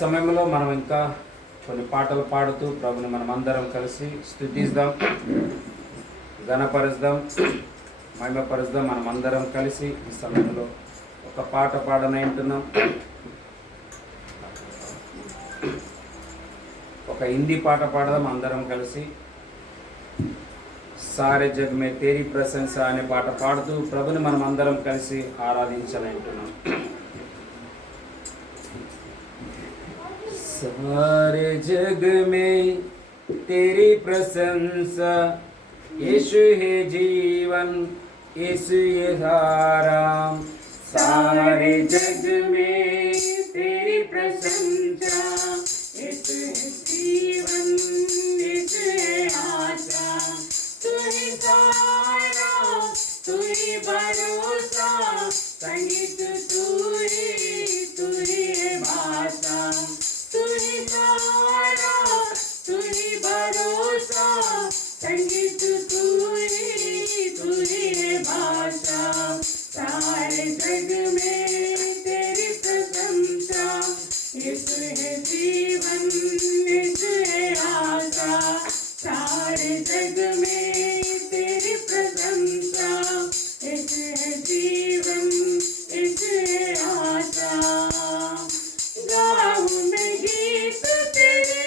సమయంలో మనం ఇంకా కొన్ని పాటలు పాడుతూ ప్రభుని మనం అందరం కలిసి స్తుతిద్దాం, ఘనపరుద్దాం, మహిమపరుద్దాం. మనం అందరం కలిసి ఈ సమయంలో ఒక పాట పాడనంటున్నాం. ఒక హిందీ పాట పాడదాం అందరం కలిసి. సారే జగ్ మే తేరీ ప్రశంస అనే పాట పాడుతూ ప్రభుని మనం అందరం కలిసి ఆరాధించాలంటున్నాం. सारे जग में तेरी प्रशंसा, यीशु है जीवन, यीशु है आराम. सारे जग में तेरी प्रशंसा, यीशु है जीवन, यीशु है आशा. तू ही सहारा, तू ही भरोसा, संगीत तू ही है भाषा. तू ही सहारा, तू ही भरोसा, संगीत तू ही है भाषा. सारे जग में तेरी प्रशंसा, यीशु है जीवन, यीशु है आशा. सारे जग में तेरी प्रशंसा, यीशु है जीवन, यीशु है आशा. गाऊं मैं गीत तेरे,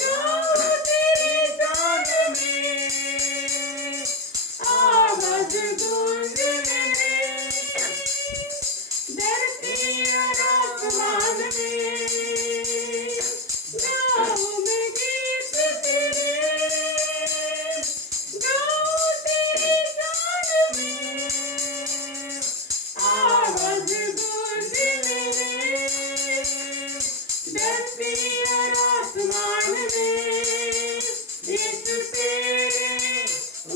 गाऊं तेरी शान में, आवाज गूंजे धरती और आसमान में. गाऊं मैं गीत तेरे, गाऊं तेरी शान में, आवाज गूंजे धरती और आसमान में. यीशु तेरे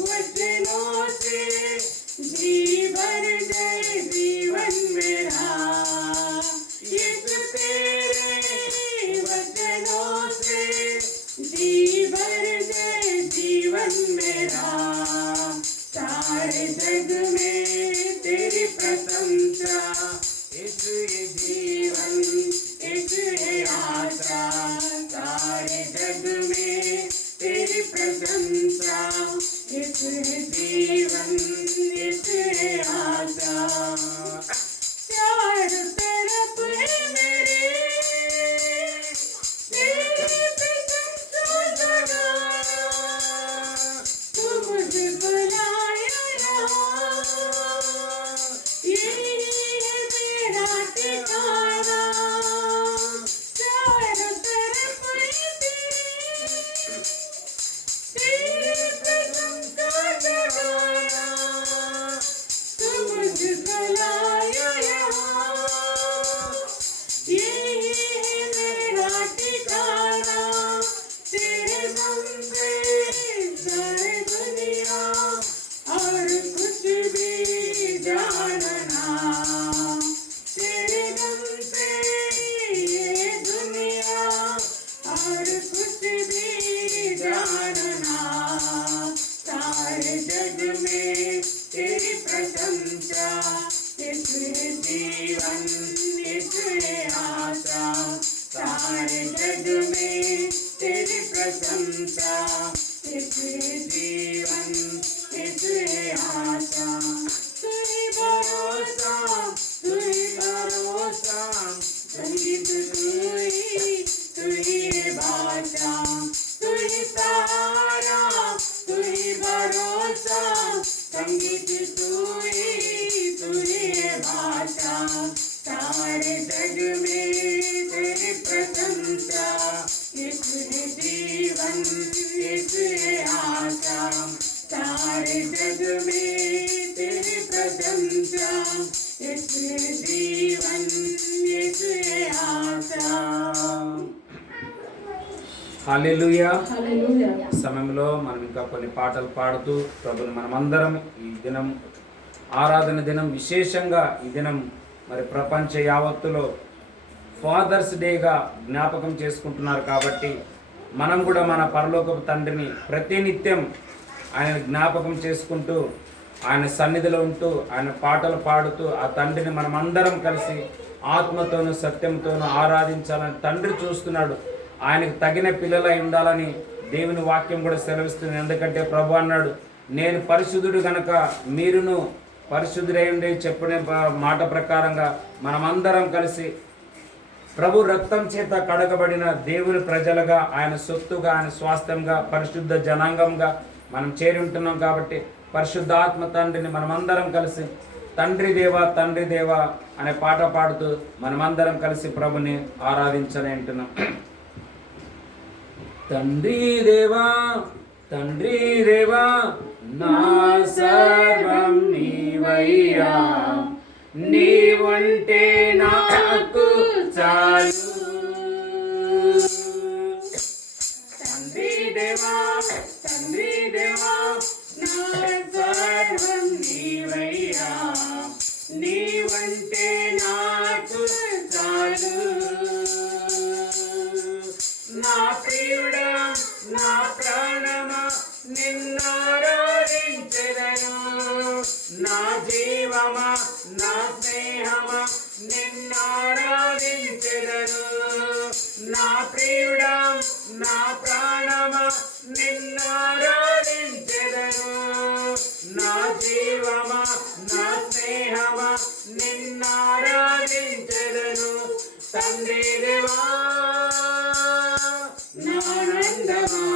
वचनों से जी भर जाए जीवन मेरा. यीशु तेरे वचनों से जी भर जाए जीवन मेरा. सारे जग में तेरी प्रशंसा, यीशु है जीवन, यीशु है आशा. सारे जग में तेरी प्रशंसा, यीशु है जीवन, यीशु है आशा. चारों तरफ है मेरे तेरी प्रशंसा जगा. तू मुझे बुलाया यहाँ, यही है मेरा ठिकाना. चारों तरफ है तेरी प्रशंसा जगाना. तू मुझे बुलाया यहाँ, यही है मेरा ठिकाना. तेरे नाम से सारी दुनिया और कुछ भी जानना. तेरे नाम से ये दुनिया और कुछ भी जानना. सारे जग में तेरी प्रशंसा, यीशु है जीवन, यीशु है आशा. सारे जग में तेरी प्रशंसा, यीशु है जीवन, यीशु है आशा. तू ही भरोसा, तू ही भरोसा, संगीत तू ही है भाषा. तू ही सहारा, तू ही भरोसा, संगीत तू ही है भाषा. सारे जग में तेरी प्रशंसा, यीशु है जीवन, यीशु है आशा. सारे जग में तेरी प्रशंसा, यीशु है जीवन, यीशु है आशा. హల్లెలూయా. సమయంలో మనం ఇంకా కొన్ని పాటలు పాడుతూ ప్రభుని మనం అందరం ఈ దినం ఆరాధన దినం, విశేషంగా ఈ దినం మరి ప్రపంచ యావత్తులో ఫాదర్స్ డేగా జ్ఞాపకం చేసుకుంటున్నారు. కాబట్టి మనం కూడా మన పరలోకపు తండ్రిని ప్రతినిత్యం ఆయన జ్ఞాపకం చేసుకుంటూ ఆయన సన్నిధిలో ఉంటూ ఆయన పాటలు పాడుతూ ఆ తండ్రిని మనం అందరం కలిసి ఆత్మతోనూ సత్యంతోనూ ఆరాధించాలని తండ్రి చూస్తున్నాడు. ఆయనకు తగిన పిల్లలై ఉండాలని దేవుని వాక్యం కూడా సెలవిస్తుంది. ఎందుకంటే ప్రభు అన్నాడు, నేను పరిశుద్ధుడు గనక మీరును పరిశుద్ధుడై ఉండి చెప్పిన మాట ప్రకారంగా మనమందరం కలిసి ప్రభు రక్తం చేత కడగబడిన దేవుని ప్రజలుగా, ఆయన సొత్తుగా, ఆయన స్వాస్థ్యంగా, పరిశుద్ధ జనాంగంగా మనం చేరి ఉంటున్నాం. కాబట్టి పరిశుద్ధాత్మ తండ్రిని మనమందరం కలిసి తండ్రి దేవా తండ్రి దేవా అనే పాట పాడుతూ మనమందరం కలిసి ప్రభుని ఆరాధించని అంటున్నాం. తండ్రి దేవా తండ్రి దేవా నా సర్వం నీవయ్యా, నీవుంటే నాకు చాలు. తండ్రి దేవా తండ్రి దేవా నా సర్వం నీవయ్యా, నీవుంటే నాకు చాలు. నా ప్రియుడా నా ప్రాణమా నిన్నారాధించెదను, నా జీవమా నా స్నేహమా నిన్నారాధించెదను. నా ప్రియుడా నా ప్రాణమా నిన్నారాధించెదను, నా జీవమా నా స్నేహమా నిన్నారాధించెదను. తండ్రి దేవా నానందమా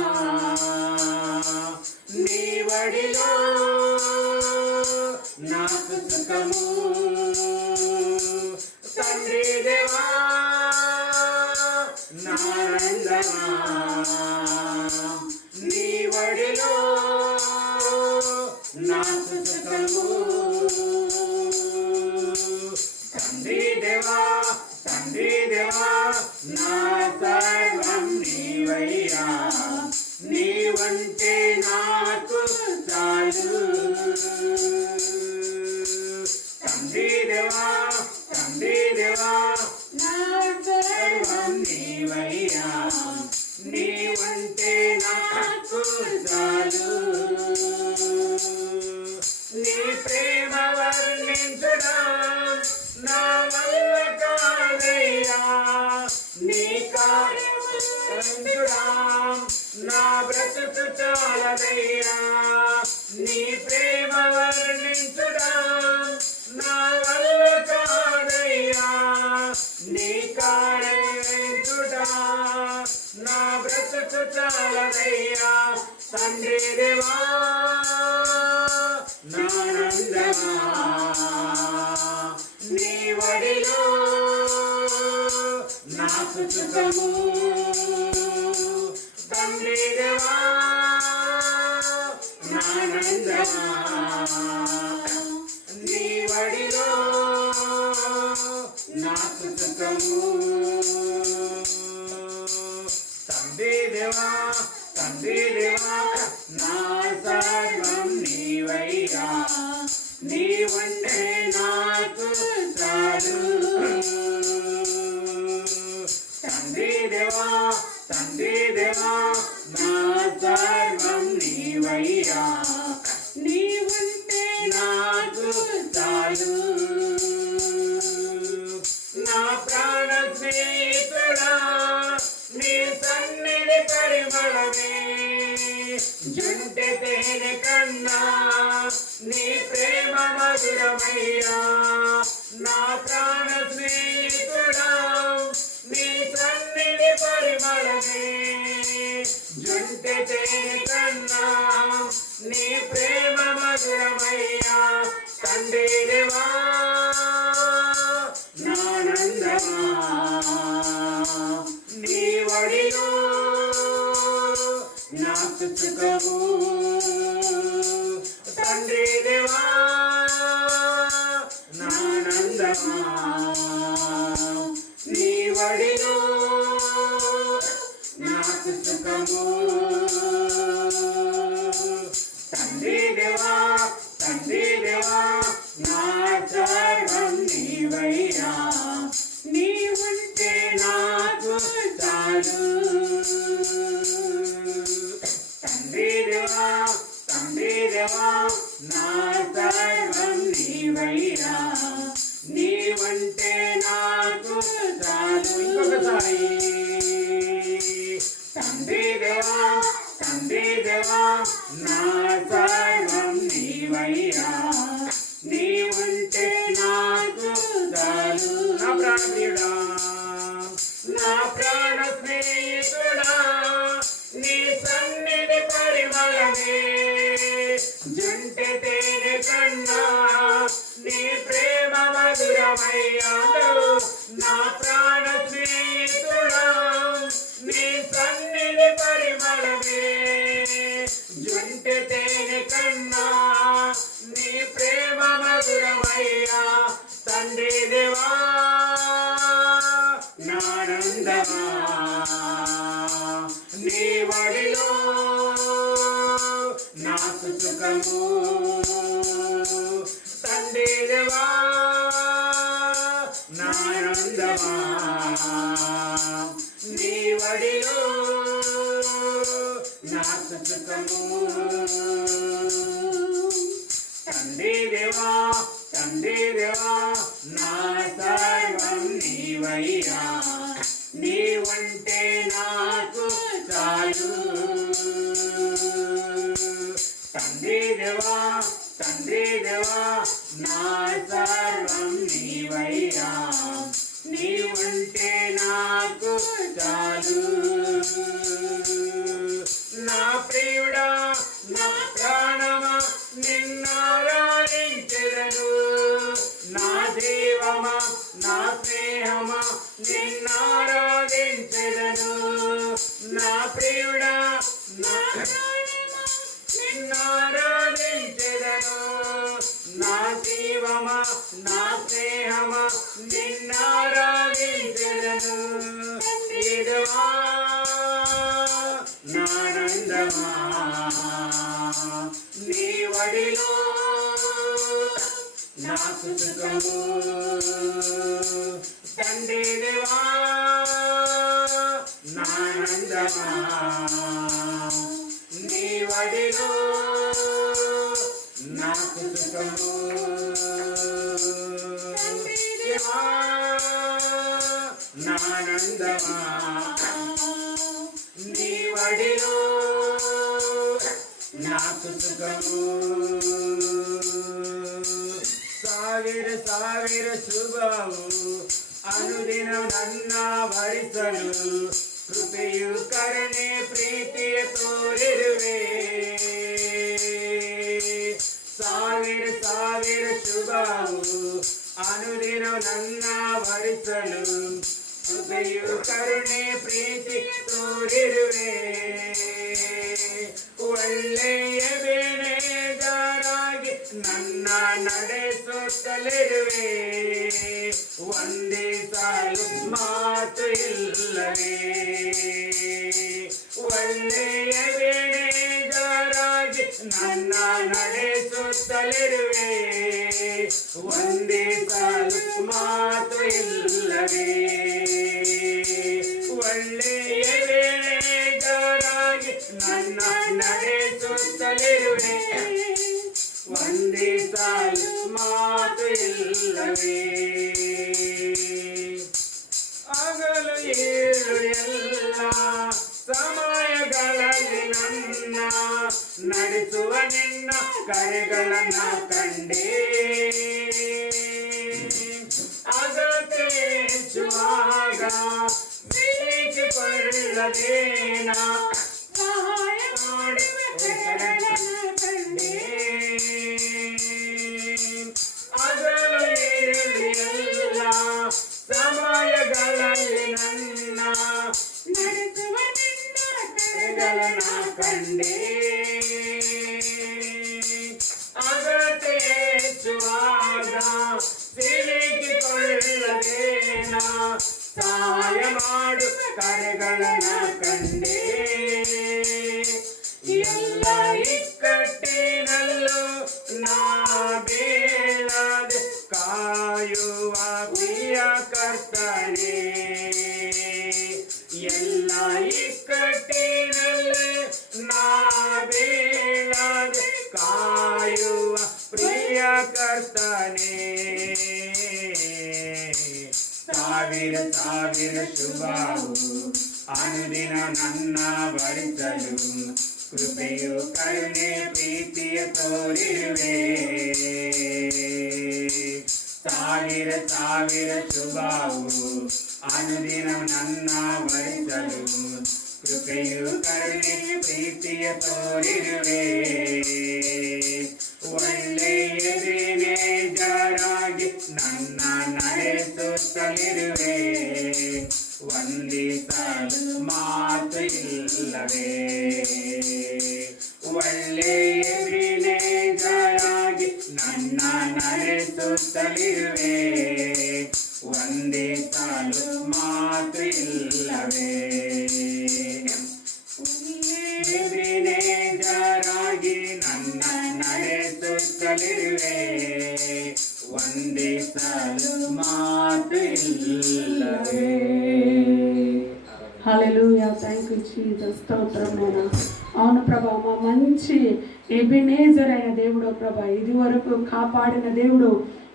నీ వడిలో నాకు సుఖము. తండ్రి దేవా నానందమా నీ వడిలో నాకు సుఖము. తండ్రి దేవా తండ్రి దేవా నా సర్వం నీవయ్యా, నీవంటే నాకు చాలు. తండ్రి దేవా తండ్రి దేవా నా సర్వం నీవయ్యా, నీవంటే నాకు చాలు. నీ ప్రేమ వర్ణించుడా నా వల్ల కాదయ్యా, నీ కార్యముడా నా బ్రతుకు చాలదయ్యా. నీ ప్రేమ వర్ణించుడా నా వల్ల కాదయ్యా, నీ కార్యముడా నా బ్రతుకు చాలదయ్యా. తండ్రి దేవా నానందమా నీ వడిలో నాకు సుఖము. తండ్రి దేవా నానందమా నీ వడిలో నాకు సుఖము. తండ్రి దేవా తండ్రి దేవా నా సర్వం నీవయ్యా, నీవంటే నాకు చాలు. తండ్రి దేవా తండ్రి దేవా నా సర్వం నీవయ్యా, నీవంటే నాకు చాలు. నా ప్రాణ స్నేహితుడా నీ సన్నిధి పరిమళమే, జుంటె తేనె కన్నా నీ ప్రేమ మధురమయ్యా. నా ప్రాణ స్నేహితుడా నీ సన్నిధి పరిమళమే, జుంటె తేనె కన్నా నీ ప్రేమ మధురమయ్యా. తండ్రి దేవా నానందమా నీ వడిలో నాకు సుఖము. తండ్రి దేవా నానందమా నీ వడిలో నాకు సుఖము. తండ్రి దేవా తండ్రి దేవా నా సర్వం నీవయ్యా, నీవుంటే నాకు చాలు. తండ్రి దేవా నీవయ్యా, నీవుంటే నాకు చాలు. నా ప్రాణప్రియుడా, నా ప్రాణ స్నేహితుడా, నీ సన్నిధి పరిమళమే జంటె తేనె కన్నా నీ ప్రేమ మధురమయ్యా. నా ప్రాణ స్నేహితుడా, నీ సన్నిధి పరిమళమే జంటె తేనె కన్నా నీ ప్రేమ మధురమయ్యా. తండ్రి దేవా నానందమా, నీ వడిలో నాకు సుఖము. తండ్రి దేవా నానందమా, నీ వడిలో నాకు సుఖము. తండ్రి దేవా, తండ్రి దేవా, నా సర్వం నీవయ్యా, నీవంటే నాకు చాలు. తండ్రి దేవా, తండ్రి దేవా, నా సర్వం నీవయ్యా, నీవంటే నాకు చాలు. నా ప్రియుడా, నా ప్రాణమా, నిన్నారాధించెదను. నా జీవమా, నా స్నేహమా, నిన్నారాధించెదను. నా ప్రియుడా, నా ప్రాణమా, నిన్నారాధించెదను. నా జీవమా, నా స్నేహమా, నిన్నారాధించెదను. దేవా నానందమా, నీ వడిలో నాకు సుఖము. తండ్రి దేవా నానందమా, నీ వడిలో నాకు సుఖము. దేవా నానందమా, నీ వడిలో నాకు సుఖము. ಸಾವಿರ ಸಾವಿರ ಶುಭವು ಅನುದಿನ ನನ್ನ ವರಿಸಲು ಕೃಪೆಯು ಕರುಣೆ ಪ್ರೀತಿಯ ತೋರಿರುವೆ. ಸಾವಿರ ಸಾವಿರ ಶುಭವು ಅನುದಿನ ನನ್ನ ವರಿಸಲು ಕೃಪೆಯು ಕರುಣೆ ಪ್ರೀತಿ ತೋರಿರುವೆ. ಒಳ್ಳೆಯ ಬೇನೆದಾರಾಗಿ ನನ್ನ ನಡೆಸುತ್ತಲಿರುವೆ. ವಂದಿಸಲು ಮಾತು ಇಲ್ಲವೇ. ಒಳ್ಳೆಯ ಬೇನೆದಾರಾಗಿ ನನ್ನ ನಡೆಸುತ್ತಲಿರುವೆ. ವಂದಿಸಲು ಮಾತು ಇಲ್ಲವೇ. ಒಳ್ಳೆಯ ಬೇನೆದಾರಾಗಿ ನನ್ನ ನಡೆಸುತ್ತಲಿರುವೆ. ವಂದಿಸಲು ಮಾತು ಇಲ್ಲವೇ. ಆಗಲು ಏಳು ಎಲ್ಲ ಸಮಯಗಳಲ್ಲಿ ನನ್ನ ನಡೆಸುವ ನಿನ್ನ ಕರೆಗಳನ್ನ ಕಂಡೇ. ಅಗತ್ಯ ಹೆಚ್ಚುವಾಗ ಬಿಡಿಸಿಕೊಳ್ಳದೇನ ಸಹಾಯ ಮಾಡುವ ಕರೆಗಳನ್ನು ಕಂಡೇ. ಅಗಲು ಎಲ್ಲ ಸಮಯಗಳಲ್ಲಿ ನನ್ನ ನಡೆಸುವ ನಿನ್ನ ಕರೆಗಳನ್ನ ಕಂಡೇ. ಅಗತ್ಯ ಹೆಚ್ಚುವಾಗ ಸಿಲುಕಿಕೊಳ್ಳದೇನ ಸಹಾಯ ಮಾಡು ಕರೆಗಳನ್ನ ಕಂಡೇ. ಎಲ್ಲ ಇಕ್ಕಟ್ಟಿನಲ್ಲೂ ನಾ ಬೀಳದೆ ಕಾಯುವ ಪ್ರಿಯ ಕರ್ತನೇ. ಎಲ್ಲ ಇಕ್ಕಟ್ಟಿನಲ್ಲಿ ನಾ ಬೀಳದೆ ಕಾಯುವ ಪ್ರಿಯ ಕರ್ತನೇ. ಸಾವಿರ ಸಾವಿರ ಶುಭವು ಅನುದಿನ ನನ್ನ ಭರಿಸಲು ಕೃಪೆಯು ಕರುಣೆ ಪ್ರೀತಿಯ ತೋರಿರುವೆ ಸಾವಿರ ಸಾವಿರ ಶುಭವು ಅನುದಿನ ನನ್ನ ವರಿಸಲು ಕೃಪೆಯು ಕರುಣೆ ಪ್ರೀತಿಯ ತೋರಿರುವೆ ಒಳ್ಳೆಯ ಜರಾಗಿ ನನ್ನ ನಡೆಸುತ್ತಲಿರುವೆ ವಂದಿಸಲು ಮಾತು ಇಲ್ಲವೇ ಒಳ್ಳೆಯ ಜರಾಗಿ ನನ್ನ ನಡೆಸುತ್ತಲಿರುವೆ ವಂದಿಸಲು ಮಾತು ಇಲ್ಲವೇ ಜರಾಗಿ ನನ್ನ ನಡೆಸುತ್ತಲಿರುವೆ ವಂದಿಸಲು ಮಾತು ಇಲ್ಲವೇ. హల్లెలూయా. Thank you Jesus. స్తోత్రం నాయనా. అవును ప్రభా, మా మంచి ఎబెనేజర్ అయిన దేవుడు ప్రభా, ఇది వరకు కాపాడిన దేవుడు,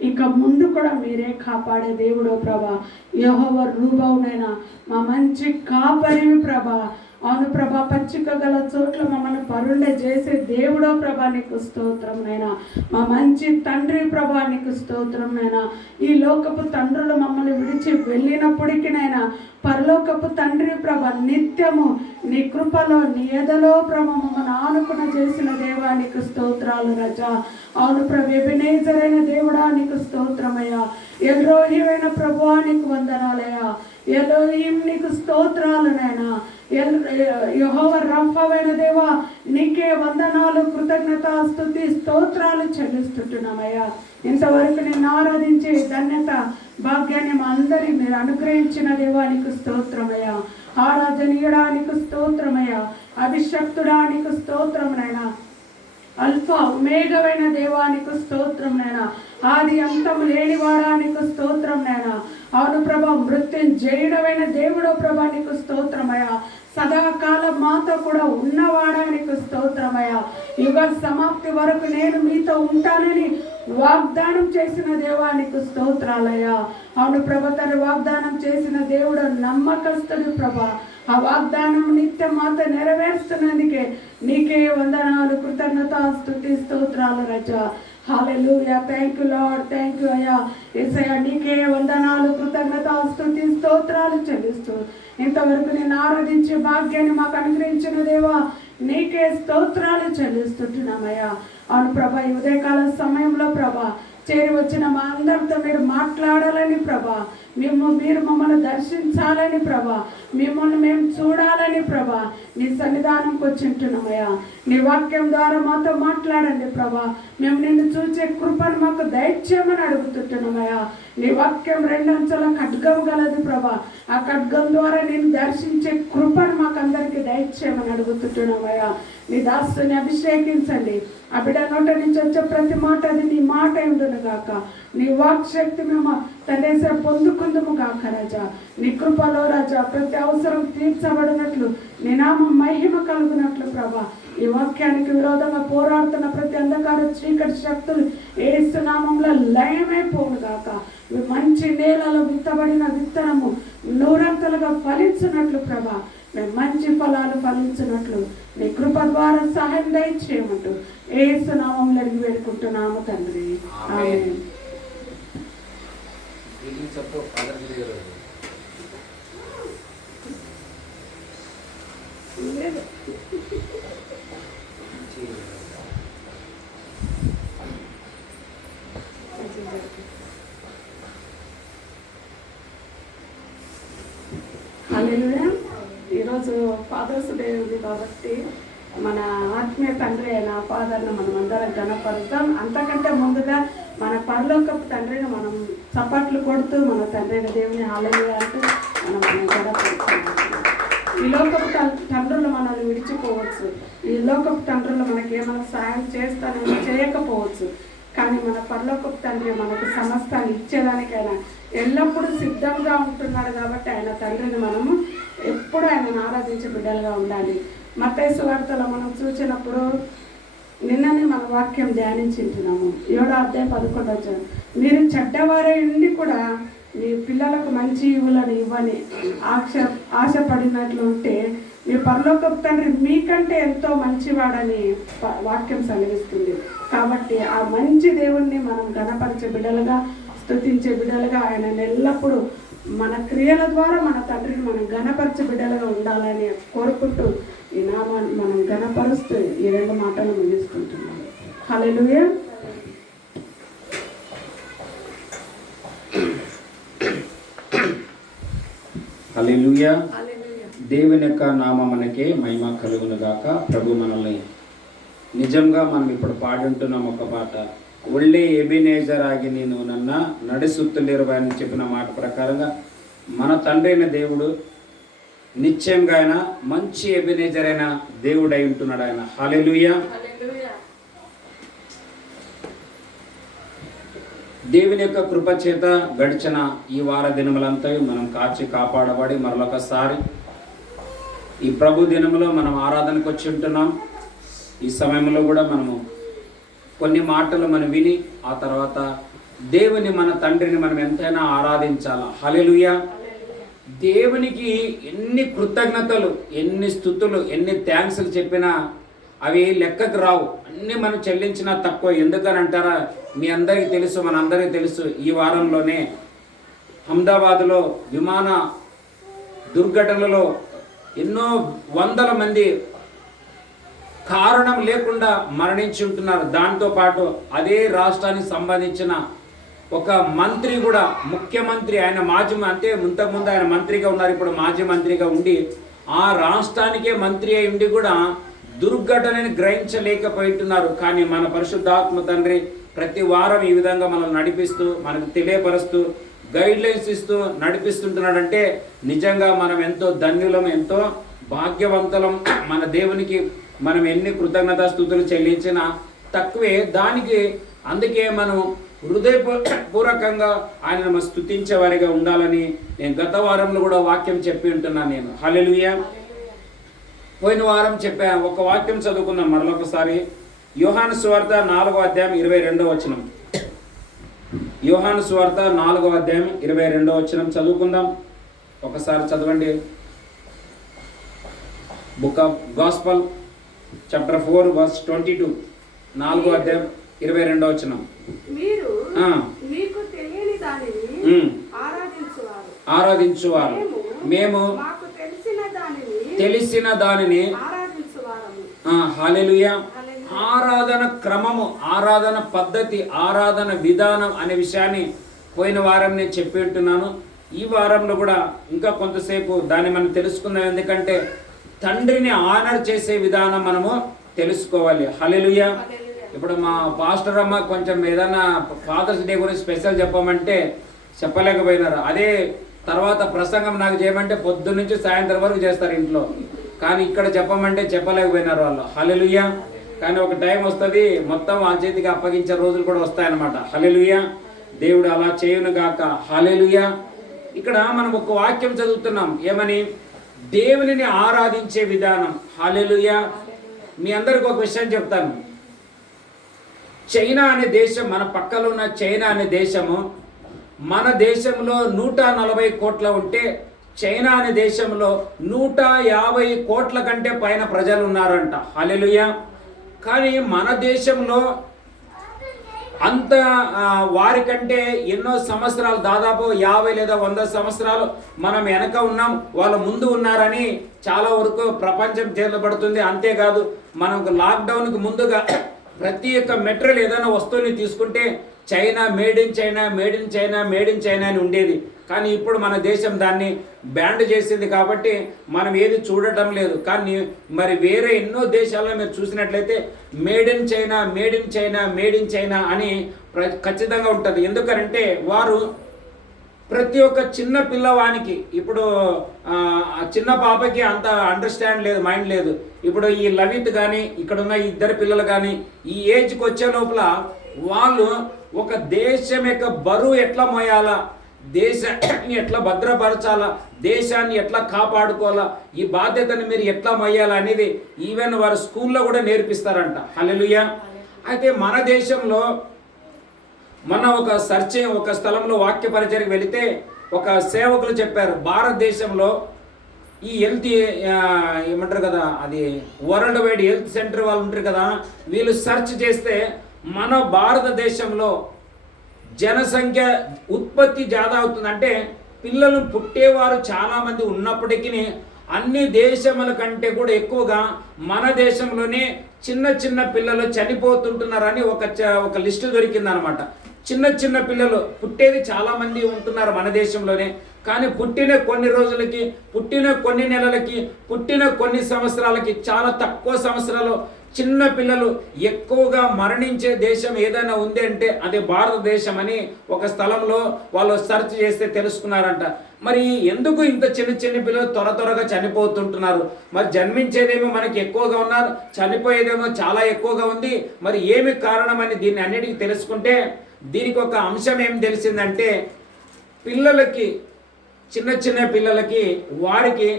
ఇక ముందు కూడా మీరే కాపాడే దేవుడు ప్రభా. యెహోవా రూబవునైనా మా మంచి కాపరివి ప్రభా. అవును ప్రభా, పచ్చిక గల చోట్ల మమ్మల్ని పరుండ చేసే దేవుడో ప్రభా నీకు స్తోత్రం నైనా. మా మంచి తండ్రి ప్రభా నీకు స్తోత్రం నైనా. ఈ లోకపు తండ్రులు మమ్మల్ని విడిచి వెళ్ళినప్పటికీ నైనా పరలోకపు తండ్రి ప్రభ నిత్యము నీ కృపలో నీ ఎదలో ప్రభ మమ్మల్ని ఆనుకున చేసిన దేవా నీకు స్తోత్రాలు రజా. అవును ప్రభు, ఎబెనేజరైన దేవుడా నీకు స్తోత్రమయ్యా. ఎల్రోహిమైన ప్రభువా నీకు వందనాలయ్యా. ఎలోహిం నీకు స్తోత్రాలు నైనా. యెహోవా రఫావైన దేవా నీకే వందనాలు, కృతజ్ఞత, స్తుతి, స్తోత్రాలు చెల్లిస్తుంటున్నామయ్యా. ఇంతవరకు నిన్ను ఆరాధించే ధన్యత భాగ్యాన్ని మా అందరి మీరు అనుగ్రహించిన దేవానికి స్తోత్రమయ్యా. ఆరాధనీయుడానికి స్తోత్రమయ్యా. అభిషక్తుడానికి స్తోత్రమునైనా. అల్ఫా మేఘమైన దేవానికి స్తోత్రం నైనా. ఆది అంతము లేని వారానికి స్తోత్రం నైనా. అవును ప్రభా, మృత్యుంజయుడమైన దేవుడు ప్రభా నీకు స్తోత్రమయ్యా. సదాకాలం మాతో కూడా ఉన్నవాడానికి స్తోత్రమయ్యా. యుగ సమాప్తి వరకు నేను మీతో ఉంటానని వాగ్దానం చేసిన దేవానికి స్తోత్రాలయ్యా. అవును ప్రభ, తను వాగ్దానం చేసిన దేవుడు నమ్మకస్తుడు ప్రభా. ఆ వాగ్దానం నిత్యం మాతో నెరవేరుస్తున్నందుకే నీకే వందనాలు, కృతజ్ఞత, స్తుతి, స్తోత్రాలు రజా. Hallelujah. Thank you lord. Thank you అయ్యా. యేసయ్యా నీకే వందనాలు, కృతజ్ఞత, స్తుతి, స్తోత్రాలు చెల్లిస్తూ ఇంతవరకు నేను ఆరాధించే భాగ్యాన్ని మాకు అనుగ్రహించిన దేవా నీకే స్తోత్రాలు చెల్లిస్తుంటున్నామయ్యా. అవును ప్రభా, ఈ ఉదయకాల సమయంలో ప్రభా చేరి వచ్చిన మా అందరితో మీరు మాట్లాడాలని ప్రభా, మీరు మమ్మల్ని దర్శించాలని ప్రభా, మిమ్మల్ని మేము చూడాలని ప్రభా నీ సన్నిధానంకి వచ్చి ఉంటున్నామయ్యా. నీ వాక్యం ద్వారా మాతో మాట్లాడండి ప్రభా. మేము నిన్ను చూసే కృపను మాకు దయచేయమని అడుగుతుంటున్నామయ్యా. నీ వాక్యం రెండంచెల ఖడ్గం గలది ప్రభా. ఆ ఖడ్గం ద్వారా నేను దర్శించే కృపను మాకు అందరికీ దయచేయమని అడుగుతుంటున్నామయ్యా. నీ దాసుని అభిషేకించండి. ఆ బిడ్డ నోట నుంచి వచ్చే ప్రతి మాట అది నీ మాట ఉండును గాక. నీ వాక్ శక్తి మేము తండ్రి పొందుకుందుము గాక రాజా. నీ కృపలో రాజా ప్రతి అవసరం తీర్చబడినట్లు నీ నామం మహిమ కలుగునట్లు ప్రభా. ఈ వాక్యానికి విరోధంగా పోరాడుతున్న ప్రతి అంధకార చీకటి శక్తులు యేసు నామంలో లయమైపోను గాక. మంచి నేలలో విత్తబడిన విత్తనము నూరంతలుగా ఫలించినట్లు ప్రభా, మేము మంచి ఫలాలు ఫలించినట్లు నీ కృప ద్వారా సహాయం దయచేయమంటూ యేసు నామంలో అడిగి వేడుకుంటున్నాము తండ్రి. ఆమేన్. హల్లెలూయా. ఈరోజు ఫాదర్స్ డే ఉంది కాబట్టి మన ఆత్మీయ తండ్రి అయిన ఫాదర్ను మనం అందరం గణపరుస్తాం. అంతకంటే ముందుగా మన పరలోకపు తండ్రిని మనం చప్పట్లు కొడుతూ మన తండ్రి అయిన దేవుని హల్లెలూయా అంటూ మనం గణపరుస్తాం. ఈ లోకపు తండ్రులు మనల్ని విడిచిపోవచ్చు. ఈ లోకపు తండ్రులు మనకి ఏమైనా సాయం చేస్తానని చేయకపోవచ్చు. కానీ మన పరలోకపు తండ్రి మనకు సమస్తాన్ని ఇచ్చేదానికైనా ఎల్లప్పుడూ సిద్ధంగా ఉంటున్నాడు. కాబట్టి ఆయన తండ్రిని మనము ఎప్పుడు ఆయనను ఆరాధించే బిడ్డలుగా ఉండాలి. మత్తయి సువార్తలో మనం చూసినప్పుడు నిన్ననే మన వాక్యం ధ్యానించుంటున్నాము. 7వ అధ్యాయం 11వ వచనం. మీరు చెడ్డవారై ఉండి కూడా మీ పిల్లలకు మంచి ఇవులను ఇవ్వని ఆశపడినట్లు ఉంటే మీ పరలోకపు తండ్రి మీకంటే ఎంతో మంచివాడని వాక్యం సెలవిస్తుంది. కాబట్టి ఆ మంచి దేవుణ్ణి మనం ఘనపరిచే బిడ్డలుగా, స్తుతించే బిడ్డలుగా, ఆయన ఎల్లప్పుడూ మన క్రియల ద్వారా మన తండ్రిని మనం ఘనపరిచే బిడ్డలుగా ఉండాలని కోరుకుంటూ ఈ నామాన్ని మనం ఘనపరుస్తూ ఈ 2 మాటలు ముగిస్తుంటున్నాం. హల్లెలూయా. హల్లెలూయా. దేవుని యొక్క నామమునకే మహిమ కలుగును గాక. ప్రభు మనల్ని నిజంగా మనం ఇప్పుడు పాడుంటున్నాం ఒక పాట, ఒళ్ళే ఎబినేజర్ ఆగి నేను నన్న నడిసుత్తులేరు అని చెప్పిన మాట ప్రకారంగా మన తండ్రి అయిన దేవుడు నిశ్చయంగా ఆయన మంచి ఎబినేజర్ అయిన దేవుడు అయి ఉంటున్నాడు ఆయన. హల్లెలూయా. దేవుని యొక్క కృప చేత గడిచిన ఈ వార దినములంతా మనం కాచి కాపాడబడి మరొకసారి ఈ ప్రభు దినములో మనం ఆరాధనకు వచ్చి ఉంటున్నాం. ఈ సమయంలో కూడా మనము కొన్ని మాటలు మనం విని ఆ తర్వాత దేవుని మన తండ్రిని మనం ఎంతైనా ఆరాధించాలి. హల్లెలూయా. దేవునికి ఎన్ని కృతజ్ఞతలు, ఎన్ని స్తుతులు, ఎన్ని థ్యాంక్స్లు చెప్పినా అవి లెక్కకు రావు. అన్నీ మనం చెల్లించినా తక్కువ. ఎందుకని అంటారా, మీ అందరికీ తెలుసు, మనందరికీ తెలుసు, ఈ వారంలోనే అహ్మదాబాద్లో విమాన దుర్ఘటనలో ఎన్నో వందల మంది కారణం లేకుండా మరణించి ఉంటున్నారు. దాంతోపాటు అదే రాష్ట్రానికి సంబంధించిన ఒక మంత్రి కూడా, ముఖ్యమంత్రి, ఆయన మాజీ, అంటే ఇంతకుముందు ఆయన మంత్రిగా ఉన్నారు, ఇప్పుడు మాజీ మంత్రిగా ఉండి ఆ రాష్ట్రానికే మంత్రి అయి ఉండి కూడా దుర్ఘటనని గ్రహించలేకపోతున్నారు. కానీ మన పరిశుద్ధాత్మ తండ్రి ప్రతి వారం ఈ విధంగా మనల్ని నడిపిస్తూ, మనకు తెలియపరుస్తూ, గైడ్లైన్స్ ఇస్తూ నడిపిస్తుంటున్నాడంటే నిజంగా మనం ఎంతో ధన్యులం, ఎంతో భాగ్యవంతులం. మన దేవునికి మనం ఎన్ని కృతజ్ఞతాస్తుతులు చెల్లించినా తక్కువే. దానికి అందుకే మనం హృదయపూర్వకంగా ఆయనను స్తుతించే వారిగా ఉండాలని నేను గత వారంలో కూడా వాక్యం చెప్పి ఉంటున్నాను నేను. హల్లెలూయా. పోయిన వారం చెప్పాను, ఒక వాక్యం చదువుకుందాం మరొకసారి. యోహాను సువార్త 4వ అధ్యాయం 22వ వచనం. యోహాను సువార్త 4వ అధ్యాయం 22వ వచనం చదువుకుందాం. ఒకసారి చదవండి. Book of gospel chapter 4 verse 22. 4వ అధ్యాయం 22వ వచనం. మీరు మీకు తెలియని దానిని ఆరాధించువారు, మేము తెలిసిన దానిని. హల్లెలూయా. ఆరాధన క్రమము, ఆరాధన పద్ధతి, ఆరాధన విధానం అనే విషయాన్ని పోయిన వారం నేను చెప్పి ఉంటున్నాను. ఈ వారంలో కూడా ఇంకా కొంతసేపు దాన్ని మనం తెలుసుకుందాం. ఎందుకంటే తండ్రిని ఆనర్ చేసే విధానం మనము తెలుసుకోవాలి. హల్లెలూయా. ఇప్పుడు మా పాస్టర్ అమ్మ కొంచెం ఏదైనా ఫాదర్స్ డే గురించి స్పెషల్ చెప్పమంటే చెప్పలేకపోయినారు. అదే తర్వాత ప్రసంగం నాకు చేయమంటే పొద్దున్న నుంచి సాయంత్రం వరకు చేస్తారు ఇంట్లో. కానీ ఇక్కడ చెప్పమంటే చెప్పలేకపోయినారు వాళ్ళు. హల్లెలూయా. కానీ ఒక టైం వస్తుంది, మొత్తం ఆ చేతికి అప్పగించే రోజులు కూడా వస్తాయన్నమాట. హల్లెలూయా. దేవుడు అలా చేయును గాక. హల్లెలూయా. ఇక్కడ మనం ఒక వాక్యం చదువుతున్నాం, ఏమని? దేవునిని ఆరాధించే విధానం. హల్లెలూయా. మీ అందరికి ఒక విషయం చెప్తాను. చైనా అనే దేశం, మన పక్కలో ఉన్న చైనా అనే దేశము, మన దేశంలో 140 కోట్ల ఉంటే చైనా అనే దేశంలో 150 కోట్ల కంటే పైన ప్రజలు ఉన్నారంట. హల్లెలూయా. కానీ మన దేశంలో అంత వారికంటే ఎన్నో సంవత్సరాలు, దాదాపు 50 లేదా 100 సంవత్సరాలు మనం వెనక ఉన్నాం, వాళ్ళు ముందు ఉన్నారని చాలా వరకు ప్రపంచం తేలబడుతుంది. అంతేకాదు, మనం లాక్డౌన్కి ముందుగా ప్రతి ఒక్క మెటీరియల్ ఏదైనా వస్తువుని తీసుకుంటే China, made in China, made in China, made in China అని ఉండేది. కానీ ఇప్పుడు మన దేశం దాన్ని బ్యాన్ చేసింది కాబట్టి మనం ఏది చూడటం లేదు. కానీ మరి వేరే ఎన్నో దేశాల్లో మీరు చూసినట్లయితే made in China, made in China, made in China అని ఖచ్చితంగా ఉంటుంది. ఎందుకంటే వారు ప్రతి ఒక్క చిన్న పిల్లవానికి, ఇప్పుడు చిన్న పాపకి అంత అండర్స్టాండ్ లేదు, మైండ్ లేదు. ఇప్పుడు ఈ లవిత్ కానీ, ఇక్కడ ఉన్న ఇద్దరు పిల్లలు కానీ ఈ ఏజ్కి వచ్చే లోపల వాళ్ళు ఒక దేశం యొక్క బరువు ఎట్లా మోయాలా, దేశాన్ని ఎట్లా భద్రపరచాలా, దేశాన్ని ఎట్లా కాపాడుకోవాలా, ఈ బాధ్యతను మీరు ఎట్లా మోయాలా అనేది ఈవెన్ వారు స్కూల్లో కూడా నేర్పిస్తారంట. హల్లెలూయా. అయితే మన దేశంలో మొన్న ఒక స్థలంలో వాక్య పరిచయకు వెళితే ఒక సేవకులు చెప్పారు, భారతదేశంలో ఈ హెల్త్ ఏమంటారు కదా, అది వరల్డ్ వైడ్ హెల్త్ సెంటర్ వాళ్ళు ఉంటారు కదా, వీళ్ళు సెర్చ్ చేస్తే మన భారతదేశంలో జనసంఖ్య ఉత్పత్తి జాదా అవుతుంది. అంటే పిల్లలు పుట్టేవారు చాలామంది ఉన్నప్పటికీ అన్ని దేశముల కంటే కూడా ఎక్కువగా మన దేశంలోనే చిన్న చిన్న పిల్లలు చనిపోతుంటున్నారని ఒక లిస్టు దొరికిందనమాట. చిన్న చిన్న పిల్లలు పుట్టేది చాలామంది ఉంటున్నారు మన దేశంలోనే, కానీ పుట్టిన కొన్ని రోజులకి, పుట్టిన కొన్ని నెలలకి, పుట్టిన కొన్ని సంవత్సరాలకి, చాలా తక్కువ సంవత్సరాలు చిన్న పిల్లలు ఎక్కువగా మరణించే దేశం ఏదైనా ఉంది అంటే అది భారతదేశం అని ఒక స్థలంలో వాళ్ళు సెర్చ్ చేస్తే తెలుసుకున్నారంట. మరి ఎందుకు ఇంత చిన్న చిన్న పిల్లలు త్వరగా చనిపోతుంటున్నారు? మరి జన్మించేదేమో మనకి ఎక్కువగా ఉన్నారు, చనిపోయేదేమో చాలా ఎక్కువగా ఉంది. మరి ఏమి కారణమని దీన్ని అన్నిటికీ తెలుసుకుంటే దీనికి ఒక అంశం ఏం తెలిసిందంటే, పిల్లలకి, చిన్న చిన్న పిల్లలకి వారికి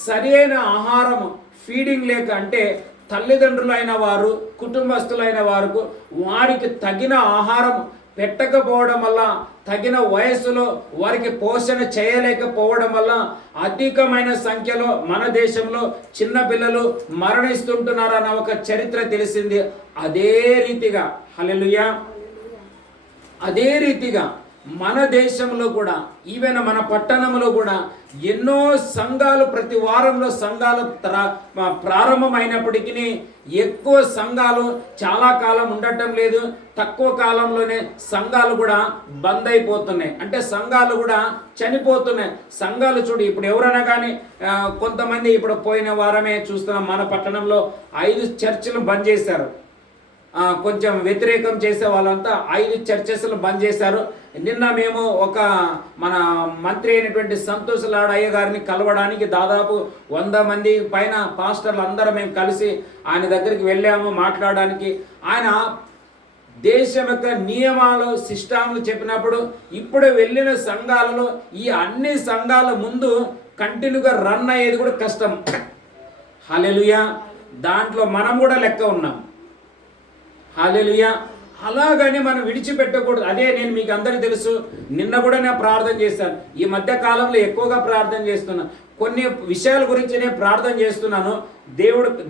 సరైన ఆహారం ఫీడింగ్ లేక, అంటే తల్లిదండ్రులైన వారు, కుటుంబస్తులైన వారికి తగిన ఆహారం పెట్టకపోవడం వల్ల, తగిన వయసులో వారికి పోషణ చేయలేకపోవడం వల్ల అధికమైన సంఖ్యలో మన దేశంలో చిన్న పిల్లలు మరణిస్తుంటున్నారన్న ఒక చరిత్ర తెలిసింది. అదే రీతిగా హల్లెలూయా, అదే రీతిగా మన దేశంలో కూడా, ఈవెన్ మన పట్టణంలో కూడా ఎన్నో సంఘాలు, ప్రతి వారంలో సంఘాలు ప్రారంభమైనప్పటికీ ఎక్కువ సంఘాలు చాలా కాలం ఉండటం లేదు. తక్కువ కాలంలోనే సంఘాలు కూడా బంద్ అయిపోతున్నాయి, అంటే సంఘాలు కూడా చనిపోతున్నాయి. సంఘాలు చూడు, ఇప్పుడు ఎవరైనా కానీ కొంతమంది, ఇప్పుడు పోయిన వారమే చూస్తున్నాం మన పట్టణంలో 5 చర్చిలు బంద్ చేశారు. కొంచెం వ్యతిరేకం చేసే వాళ్ళంతా 5 చర్చెస్లు బంద్ చేశారు. నిన్న మేము ఒక మన మంత్రి అయినటువంటి సంతోష్ లాడ్ అయ్య గారిని కలవడానికి దాదాపు 100 మంది పైన పాస్టర్లు అందరం మేము కలిసి ఆయన దగ్గరికి వెళ్ళాము మాట్లాడడానికి. ఆయన దేశం యొక్క నియమాలు, సిస్టంలు చెప్పినప్పుడు ఇప్పుడు వెళ్ళిన సంఘాలలో ఈ అన్ని సంఘాల ముందు కంటిన్యూగా రన్ అయ్యేది కూడా కష్టం. హల్లెలూయా, దాంట్లో మనం కూడా లెక్క ఉన్నాం. హల్లెలూయా, అలాగని మనం విడిచిపెట్టకూడదు. అదే నేను మీకు అందరికీ తెలుసు, నిన్న కూడా నేను ప్రార్థన చేశాను. ఈ మధ్య కాలంలో ఎక్కువగా ప్రార్థన చేస్తున్నాను. కొన్ని విషయాల గురించి నేను ప్రార్థన చేస్తున్నాను.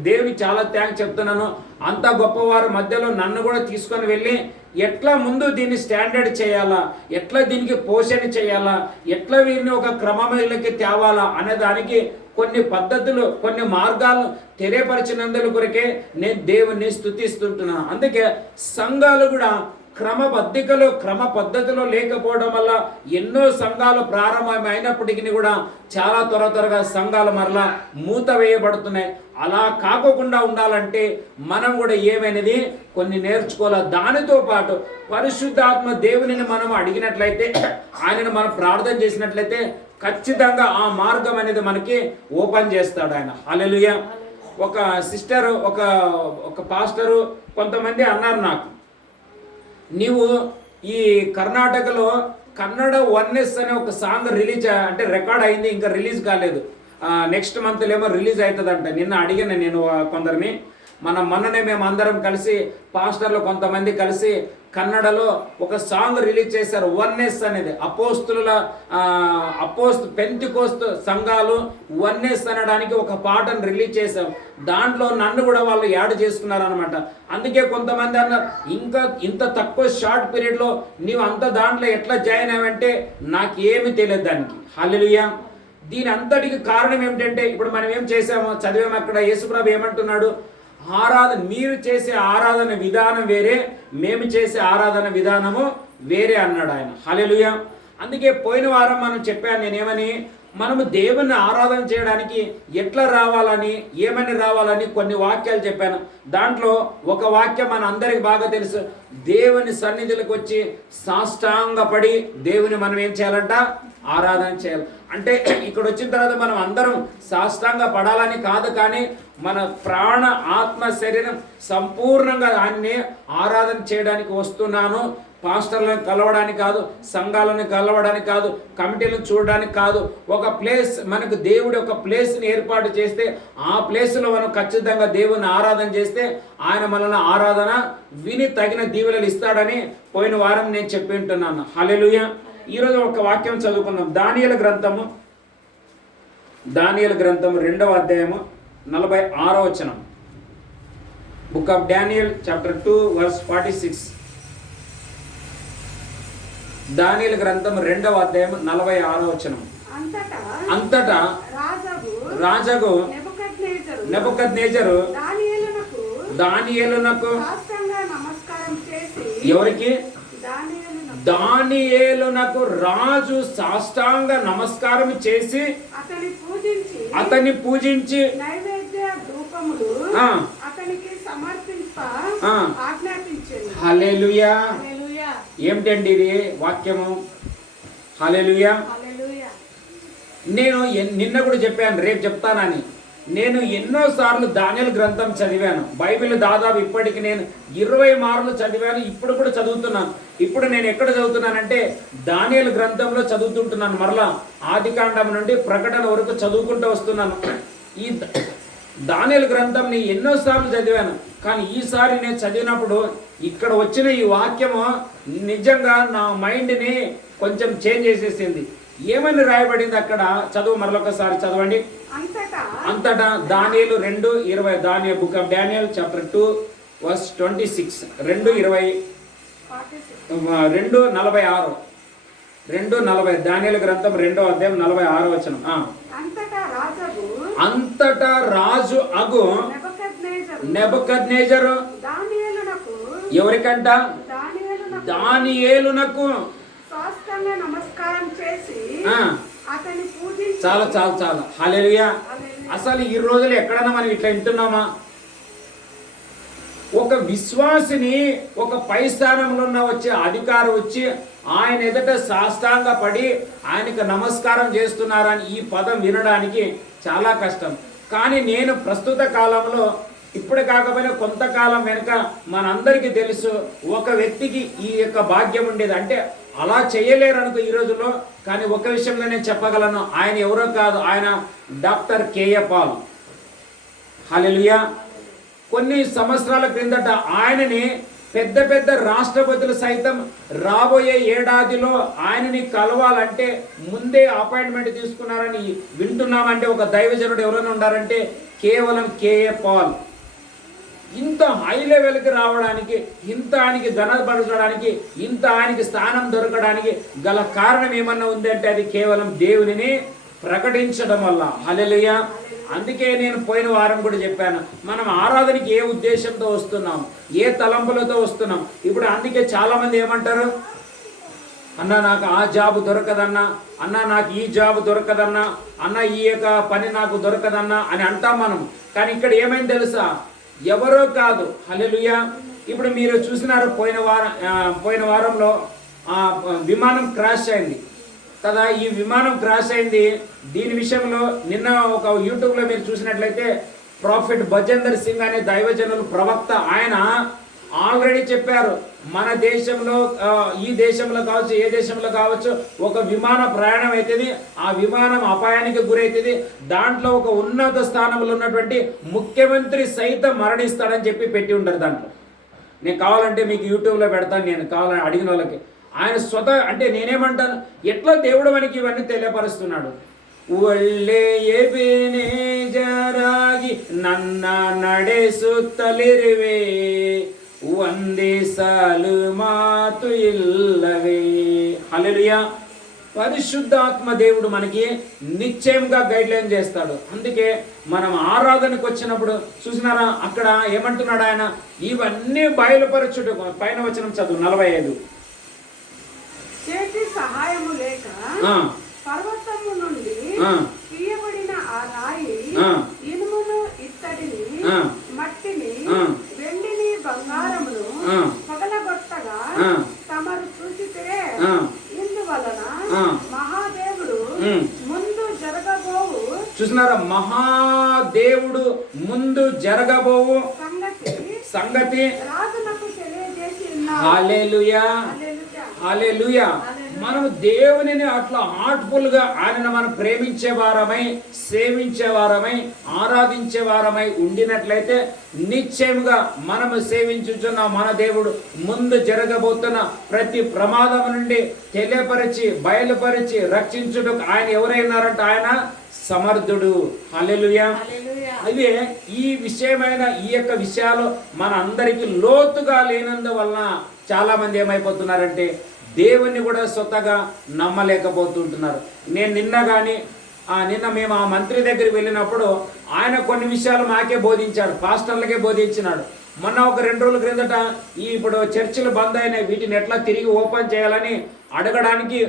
దేవుని చాలా థ్యాంక్స్ చెప్తున్నాను. అంత గొప్పవారు మధ్యలో నన్ను కూడా తీసుకొని వెళ్ళి ఎట్లా ముందు దీన్ని స్టాండర్డ్ చేయాలా, ఎట్లా దీనికి పోషణ చేయాలా, ఎట్లా వీరిని ఒక క్రమంలోకి తేవాలా అనే దానికి కొన్ని పద్ధతులు, కొన్ని మార్గాలను తెలియపరిచినందుల కొరకే నేను దేవుణ్ణి స్తుతిస్తుంటున్నాను. అందుకే సంఘాలు కూడా క్రమ పద్ధతిలో లేకపోవడం వల్ల ఎన్నో సంఘాలు ప్రారంభమైనప్పటికీ కూడా చాలా త్వరగా సంఘాలు మరలా మూత వేయబడుతున్నాయి. అలా కాకుండా ఉండాలంటే మనం కూడా ఏమైనది కొన్ని నేర్చుకోవాలి. దానితో పాటు పరిశుద్ధాత్మ దేవునిని మనం అడిగినట్లయితే, ఆయనను మనం ప్రార్థన చేసినట్లయితే ఖచ్చితంగా ఆ మార్గం అనేది మనకి ఓపెన్ చేస్తాడు ఆయన. హల్లెలూయా. ఒక సిస్టర్, ఒక పాస్టరు కొంతమంది అన్నారు నాకు, నీవు ఈ కర్ణాటకలో కన్నడ వన్నెస్ అనే ఒక సాంగ్ రిలీజ్, అంటే రికార్డ్ అయింది, ఇంకా రిలీజ్ కాలేదు. నెక్స్ట్ మంత్లో ఏమో రిలీజ్ అవుతుందంట. నిన్న అడిగాను నేను కొందరిని. మొన్ననే మేము అందరం కలిసి, పాస్టర్లు కొంతమంది కలిసి కన్నడలో ఒక సాంగ్ రిలీజ్ చేశారు. వన్నెస్ అనేది పెంతికోస్తు సంఘాలు వన్నెస్ అనడానికి ఒక పాటను రిలీజ్ చేశాం. దాంట్లో నన్ను కూడా వాళ్ళు యాడ్ చేసుకున్నారు అనమాట. అందుకే కొంతమంది అన్నారు, ఇంకా ఇంత తక్కువ షార్ట్ పీరియడ్లో నీవు అంత దాంట్లో ఎట్లా జాయిన్ అయ్యావంటే నాకేమి తెలియదు దానికి. హల్లెలూయా. దీని అంతటికి కారణం ఏమిటంటే, ఇప్పుడు మనం ఏం చేసామో చదివాము. అక్కడ యేసుప్రభు ఏమంటున్నాడు, మీరు చేసే ఆరాధన విధానం వేరే, మేము చేసే ఆరాధన విధానము వేరే అన్నాడు ఆయన. హల్లెలూయా. అందుకే పోయిన వారం మనం చెప్పాను నేనేమని, మనము దేవుని ఆరాధన చేయడానికి ఎట్లా రావాలని, ఏమని రావాలని కొన్ని వాక్యాలు చెప్పాను. దాంట్లో ఒక వాక్యం మన అందరికి బాగా తెలుసు. దేవుని సన్నిధిలోకి వచ్చి సాష్టాంగపడి దేవుని మనం ఏం చేయాలంట, ఆరాధన చేయాలి. అంటే ఇక్కడ వచ్చిన తర్వాత మనం అందరం సాష్టాంగ పడాలని కాదు, కానీ మన ప్రాణ, ఆత్మ, శరీరం సంపూర్ణంగా ఆయన్ని ఆరాధన చేయడానికి వస్తున్నాను. పాస్టర్లను కలవడానికి కాదు, సంఘాలను కలవడానికి కాదు, కమిటీలను చూడడానికి కాదు. ఒక ప్లేస్, మనకు దేవుడు ఒక ప్లేస్ని ఏర్పాటు చేస్తే ఆ ప్లేస్లో మనం ఖచ్చితంగా దేవుని ఆరాధన చేస్తే ఆయన మనల్ని ఆరాధన విని తగిన దీవెనలు ఇస్తాడని పోయిన వారం నేను చెప్పి ఉంటున్నాను. హల్లెలూయా. ఈరోజు ఒక వాక్యం చదువుకుందాం. దానియేలు గ్రంథము దానియేలు గ్రంథం 2వ అధ్యాయము 46వ వచనం. Book of Daniel chapter 2 verse 46. దానియేలు గ్రంథం 2వ అధ్యాయం 46వ వచనం. అంతటా రాజగు నెబుకద్నెజరు దానియేలునకు ఎవరికి? దానియేలునకు రాజు సాష్టాంగ నమస్కారం చేసి అతన్ని పూజించి హల్లెలూయా. ఏమిటండి ఇది వాక్యము? హల్లెలూయా. నేను నిన్న కూడా చెప్పాను, రేపు చెప్తానని. నేను ఎన్నోసార్లు దానియేలు గ్రంథం చదివాను. బైబిల్ దాదాపు ఇప్పటికి నేను 20 మార్లు చదివాను. ఇప్పుడు కూడా చదువుతున్నాను. ఇప్పుడు నేను ఎక్కడ చదువుతున్నానంటే దానియేలు గ్రంథంలో చదువుతుంటున్నాను. మరలా ఆదికాండం నుండి ప్రకటన వరకు చదువుకుంటూ వస్తున్నాను. ఈ దానియేలు గ్రంథంని ఎన్నోసార్లు చదివాను. కానీ ఈసారి నేను చదివినప్పుడు ఇక్కడ వచ్చిన ఈ వాక్యము నిజంగా నా మైండ్ని కొంచెం చేంజ్ చేసేసింది. ఏమని రాయబడింది అక్కడ? చదువు, మరొకసారి చదవండి. అంతటా దానియేలు 2:20. దానియేలు book of Daniel chapter 2 verse 26. 2:46 దానియేలు గ్రంథం 2వ అధ్యాయం 46వ వచనం. అంతటా రాజు అగు నెబుకద్నెజరు ఎవరికంట? దానియేలునకు నమస్కారం చేసి చాలా చాలా చాలా హల్లెలూయా. అసలు ఈ రోజులు ఎక్కడన్నా మనం ఇట్లా వింటున్నామా? ఒక విశ్వాసిని ఒక పై స్థానంలో ఉన్న వచ్చే అధికారం వచ్చి ఆయన ఎదుట సాష్టాంగ పడి ఆయనకు నమస్కారం చేస్తున్నారని ఈ పదం వినడానికి చాలా కష్టం. కానీ నేను ప్రస్తుత కాలంలో, ఇప్పుడు కాకపోయినా కొంతకాలం వెనుక మనందరికీ తెలుసు, ఒక వ్యక్తికి ఈ యొక్క భాగ్యం ఉండేది. అంటే అలా చేయలేరు అనుకో ఈ రోజుల్లో. కానీ ఒక విషయంలో నేను చెప్పగలను, ఆయన ఎవరో కాదు, ఆయన డాక్టర్ కేఏ పాల్. హల్లెలూయా. కొన్ని సంవత్సరాల క్రిందట ఆయనని పెద్ద పెద్ద రాష్ట్రపతులు సైతం రాబోయే ఏడాదిలో ఆయనని కలవాలంటే ముందే అపాయింట్మెంట్ తీసుకున్నారని వింటున్నామంటే ఒక దైవజనుడు ఎవరైనా ఉన్నారంటే కేవలం కేఏ పాల్. ఇంత హై లెవెల్కి రావడానికి, ఇంత ఆయనకి ఘనపరచడానికి, ఇంత ఆయనకి స్థానం దొరకడానికి గల కారణం ఏమన్నా ఉందంటే అది కేవలం దేవునిని ప్రకటించడం వల్ల. హల్లెలూయా. అందుకే నేను పోయిన వారం కూడా చెప్పాను, మనం ఆరాధనకి ఏ ఉద్దేశంతో వస్తున్నాం, ఏ తలంపులతో వస్తున్నాం. ఇప్పుడు అందుకే చాలా మంది ఏమంటారు, అన్నా నాకు ఆ జాబ్ దొరకదన్నా, అన్నా నాకు ఈ జాబ్ దొరకదన్నా, అన్న ఈ యొక్క పని నాకు దొరకదన్నా అని అంటాం మనం. కానీ ఇక్కడ ఏమైంది తెలుసా? ఎవరో కాదు. హల్లెలూయా. ఇప్పుడు మీరు చూసినారు, పోయిన వారంలో విమానం క్రాష్ అయింది కదా. ఈ విమానం క్రాష్ అయింది. దీని విషయంలో నిన్న ఒక యూట్యూబ్లో మీరు చూసినట్లయితే ప్రాఫెట్ భజేందర్ సింగ్ అనే దైవజనులు ప్రవక్త, ఆయన ఆల్రెడీ చెప్పారు, మన దేశంలో, ఈ దేశంలో కావచ్చు, ఏ దేశంలో కావచ్చు, ఒక విమాన ప్రయాణం అవుతుంది, ఆ విమానం అపాయానికి గురవుతుంది, దాంట్లో ఒక ఉన్నత స్థానంలో ఉన్నటువంటి ముఖ్యమంత్రి సైతం మరణిస్తాడని చెప్పి పెట్టి ఉంటారు. దాంట్లో నేను కావాలంటే మీకు యూట్యూబ్లో పెడతాను, నేను కావాలని అడిగిన వాళ్ళకి. ఆయన స్వతः, అంటే నేనేమంటాను, ఎట్లా దేవుడు మనకి ఇవన్నీ తెలియపరుస్తున్నాడు. ಒಳ್ಳೆ ಎಬೆನೇಜರಾಗಿ ನನ್ನ ನಡೆಸುತ್ತಲಿರುವೆ, ಒಂದೇ ಸಾಲು ಮಾತು ಇಲ್ಲವೇ. హల్లెలూయా. పరిశుద్ధాత్మ దేవుడు మనకి నిశ్చయంగా గైడ్ లైన్ చేస్తాడు. అందుకే మనం ఆరాధనకు వచ్చినప్పుడు చూసినారా, అక్కడ ఏమంటున్నాడు ఆయన, ఇవన్నీ బయలుపరచుడు. పైన వచనం చదువు 45. చేతి సహాయము లేక పర్వతము నుండి తీయబడిన ఆ రాయి ఇనుమును, ఇత్తడిని, మట్టిని, వెండిని, బంగారమును పగలగొట్టగా తమరు చూసితే, ఇందువలన మహాదేవుడు ముందు జరగబోవు, చూసినారా, మహాదేవుడు ముందు జరగబోవు సంగతి రాజునకు తెలియజేసి ఉన్నాడు. హల్లెలూయా. హల్లెలూయా. మనం దేవునిని అట్లా హార్ట్ఫుల్ గా ఆయనను మనం ప్రేమించే వారమై, సేవించే వారమై, ఆరాధించే వారమై ఉండినట్లయితే నిశ్చయముగా మనము సేవించుచున్న మన దేవుడు ముందు జరగబోతున్న ప్రతి ప్రమాదం నుండి తెలియపరిచి, బయలుపరిచి, రక్షించుటకు ఆయన ఎవరైనారంట? ఆయన సమర్థుడు. హల్లెలూయా. అదే ఈ విషయమైన ఈ యొక్క విషయాలు మన అందరికీ లోతుగా లేనందువలన చాలా మంది ఏమైపోతున్నారంటే దేవుణ్ణి కూడా స్వతగా నమ్మలేకపోతుంటున్నారు. నేను నిన్న మేము ఆ మంత్రి దగ్గరికి వెళ్ళినప్పుడు ఆయన కొన్ని విషయాలు మాకే బోధించాడు, పాస్టర్లకే బోధించినాడు. మొన్న ఒక 2 రోజుల క్రిందట ఇప్పుడు చర్చిలు బంద్ అయినాయి, వీటిని ఎట్లా తిరిగి ఓపెన్ చేయాలని అడగడానికి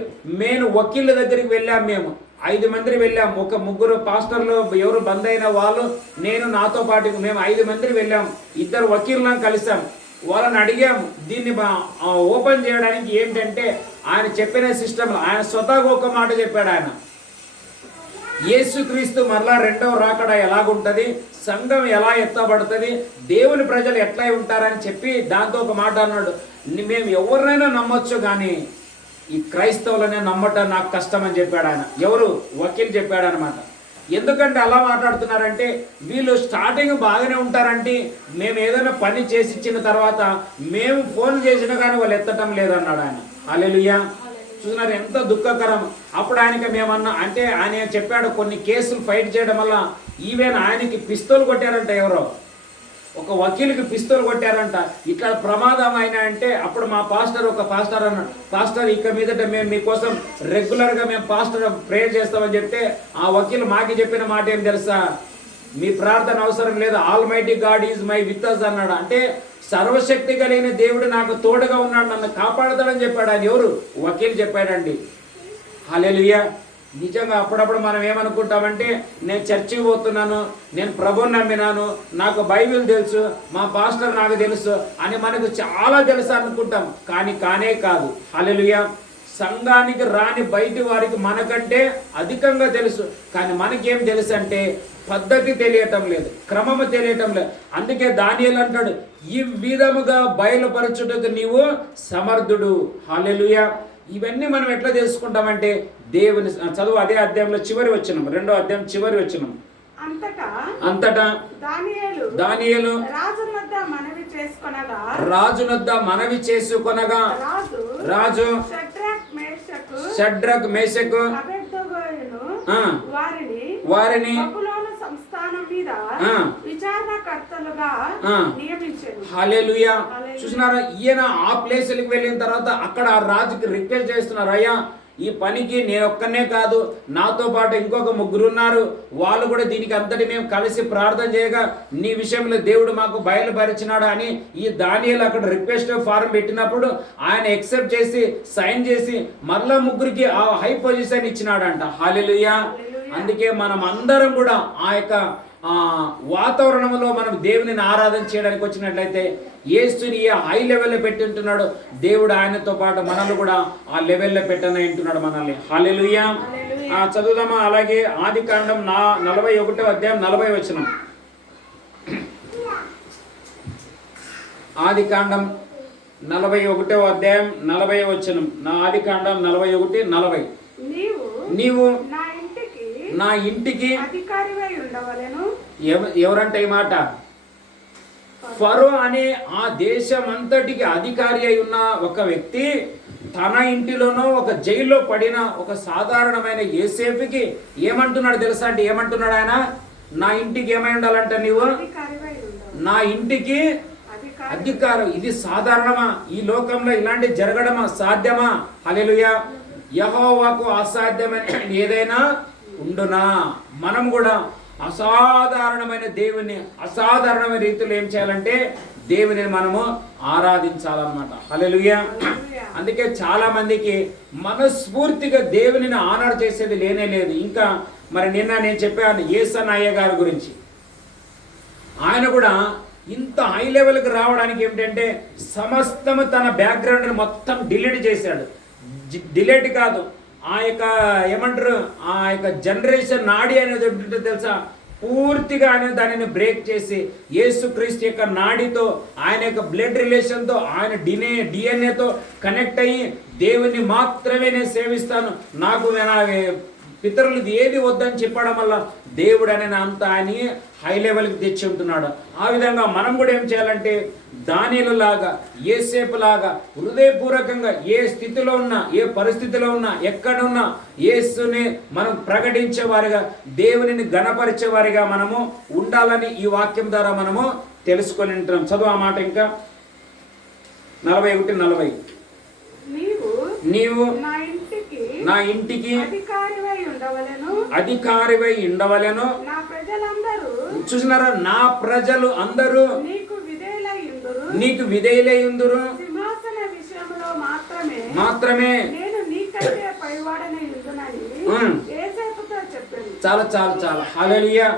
మెయిన్ వకీళ్ళ దగ్గరికి వెళ్ళాం. మేము 5 మంది వెళ్ళాం. ఒక 3 పాస్టర్లు ఎవరు బంద్ అయిన వాళ్ళు, నేను నాతో పాటు మేము 5 మంది వెళ్ళాం. 2 వకీళ్ళని కలిసాం. వాళ్ళని అడిగాము దీన్ని ఓపెన్ చేయడానికి ఏంటంటే ఆయన చెప్పిన సిస్టమ్ ఆయన స్వతహాగా ఒక మాట చెప్పాడు. ఆయన యేసుక్రీస్తు మరలా రెండవ రాకడ ఎలాగుంటది, సంఘం ఎలా ఎత్తబడుతుంది, దేవుని ప్రజలు ఎట్లా ఉంటారని చెప్పి దాంతో ఒక మాట అన్నాడు. మేము ఎవరినైనా నమ్మొచ్చు కానీ ఈ క్రైస్తవులనే నమ్మటం నాకు కష్టం అని చెప్పాడు ఆయన. ఎవరు? వకీల్ చెప్పాడు అనమాట. ఎందుకంటే అలా మాట్లాడుతున్నారంటే వీళ్ళు స్టార్టింగ్ బాగానే ఉంటారంటే మేము ఏదైనా పని చేసి ఇచ్చిన తర్వాత మేము ఫోన్ చేసినా కానీ వాళ్ళు ఎత్తటం లేదన్నాడు ఆయన. హల్లెలూయా. చూస్తున్నారు ఎంత దుఃఖకరం. అప్పుడు ఆయనకి మేమన్నా అంటే ఆయన చెప్పాడు కొన్ని కేసులు ఫైట్ చేయడం వల్ల ఈవెన్ ఆయనకి పిస్తోల్ కొట్టారంట. ఎవరో ఒక వకీల్కి పిస్తోల్ కొట్టారంట. ఇట్లా ప్రమాదం అయినా అంటే అప్పుడు మా ఒక పాస్టర్ అన్నాడు, పాస్టర్ ఇక మీదట మేము మీకోసం రెగ్యులర్గా మేము పాస్టర్ ప్రేయర్ చేస్తామని చెప్తే ఆ వకీల్ మాకి చెప్పిన మాట ఏం తెలుసా? మీ ప్రార్థన అవసరం లేదు, almighty God is my with us అన్నాడు. అంటే సర్వశక్తి కలిగిన దేవుడు నాకు తోడుగా ఉన్నాడు, నన్ను కాపాడుతాడని చెప్పాడు ఆయన. ఎవరు? వకీల్ చెప్పాడండి. హల్లెలూయా. నిజంగా అప్పుడప్పుడు మనం ఏమనుకుంటామంటే నేను చర్చికి పోతున్నాను, నేను ప్రభువుని నమ్మినాను, నాకు బైబిల్ తెలుసు, మా పాస్టర్ నాకు తెలుసు అని మనకు చాలా తెలుసు అనుకుంటాం. కానీ కానే కాదు. హల్లెలూయా. సంఘానికి రాని బయటి వారికి మనకంటే అధికంగా తెలుసు. కానీ మనకేం తెలుసు అంటే పద్ధతి తెలియటం లేదు, క్రమము తెలియటం లేదు. అందుకే దానియేలు అంటాడు, ఈ విధముగా బయలుపరచుటకు నీవు సమర్థుడు. హల్లెలూయా. ఇవన్నీ మనం ఎట్లా తెలుసుకుంటామంటే దేవుని చదువు అదే అధ్యాయంలో చివరి వచనం, 2వ అధ్యాయం చివరి వచనం. అంతటా దానియేలు రాజునొద్ద మనవి చేసుకొనగా రాజు షడ్రక్ మేషకు వారిని హల్లెలూయా. చూసినారా? ఈయన ఆ ప్లేస్కి వెళ్ళిన తర్వాత అక్కడ ఆ రాజుకి రిక్వెస్ట్ చేస్తున్నారు, అయ్యా ఈ పనికి నేను ఒక్కనే కాదు, నాతో పాటు ఇంకొక 3 ఉన్నారు, వాళ్ళు కూడా దీనికి అంతటి మేము కలిసి ప్రార్థన చేయగా నీ విషయంలో దేవుడు మాకు బయలుపరిచినాడు అని ఈ దానియేలు అక్కడ రిక్వెస్ట్ ఫారం పెట్టినప్పుడు ఆయన ఎక్సెప్ట్ చేసి సైన్ చేసి మరలా 3కి ఆ హై పొజిషన్ ఇచ్చినాడంట. హల్లెలూయా. అందుకే మనం అందరం కూడా ఆ యొక్క వాతావరణంలో మనం దేవునిని ఆరాధన చేయడానికి వచ్చినట్లయితే యేసుని ఏ హై లెవెల్లో పెట్టి ఉంటున్నాడు దేవుడు, ఆయనతో పాటు మనల్ని కూడా ఆ లెవెల్లో పెట్టని ఉంటున్నాడు మనల్ని. హల్లెలూయా. చదువుదామా? అలాగే ఆదికాండం 41వ అధ్యాయం 40వ వచనం. ఆదికాండం 41వ అధ్యాయం 40వ వచనం. ఆదికాండం 41:40. నీవు నా ఇంటికి ఎవరంటే ఈ మాట? ఫరో అనే ఆ దేశం అంతటికి అధికారి అయి ఉన్న ఒక వ్యక్తి తన ఇంటిలోనో ఒక జైల్లో పడిన ఒక సాధారణమైన యోసేపుకి ఏమంటున్నాడు తెలుసా? అంటే ఏమంటున్నాడు ఆయన? నా ఇంటికి ఏమై ఉండాలంట? నీవు నా ఇంటికి అధికారం. ఇది సాధారణమా? ఈ లోకంలో ఇలాంటి జరగడమా? సాధ్యమా? హల్లెలూయా. యెహోవాకు అసాధ్యమైన ఏదైనా ఉండునా? మనం కూడా అసాధారణమైన దేవుని అసాధారణమైన రీతిలో ఏం చేయాలంటే దేవుని మనము ఆరాధించాలన్నమాట. హల్లెలూయా. అందుకే చాలా మందికి మనస్ఫూర్తిగా దేవునిని ఆనర్ చేసేది లేనే లేదు. ఇంకా మరి నిన్న నేను చెప్పాను యేసన్నయ్య గారి గురించి. ఆయన కూడా ఇంత హై లెవెల్కి రావడానికి ఏమిటంటే సమస్తము తన బ్యాక్గ్రౌండ్ని మొత్తం డిలీట్ చేశాడు. డిలీట్ కాదు, ఆ యొక్క ఏమంటారు, ఆ యొక్క జనరేషన్ నాడి అనేది ఉంటుంది తెలుసా, పూర్తిగా ఆయన దానిని బ్రేక్ చేసి యేసుక్రీస్తు యొక్క నాడితో ఆయన యొక్క బ్లడ్ రిలేషన్తో ఆయన డిఎన్ఏతో కనెక్ట్ అయ్యి దేవుని మాత్రమే నేను సేవిస్తాను, నాకు నా పితరులు ఏది వద్దని చెప్పడం వల్ల దేవుడు అనే అంత ఆయన హై లెవెల్కి తెచ్చి ఉంటున్నాడు. ఆ విధంగా మనం కూడా ఏం చేయాలంటే దానియేలులాగా, యోసేపులాగా హృదయపూర్వకంగా ఏ స్థితిలో ఉన్నా, ఏ పరిస్థితిలో ఉన్నా, ఎక్కడున్నా యేసుని మనం ప్రకటించేవారిగా, దేవునిని ఘనపరిచేవారిగా మనము ఉండాలని ఈ వాక్యం ద్వారా మనము తెలుసుకొని ఉంటున్నాం. చదువు ఆ మాట ఇంకా 41:40. నీవు నా ఇంటికి అధికారివై ఉండవలెను. చూసినారా, నా ప్రజలు అందరూ నీకు విధేయులైయుందురు. మాత్రమే చాలా హల్లెలూయా.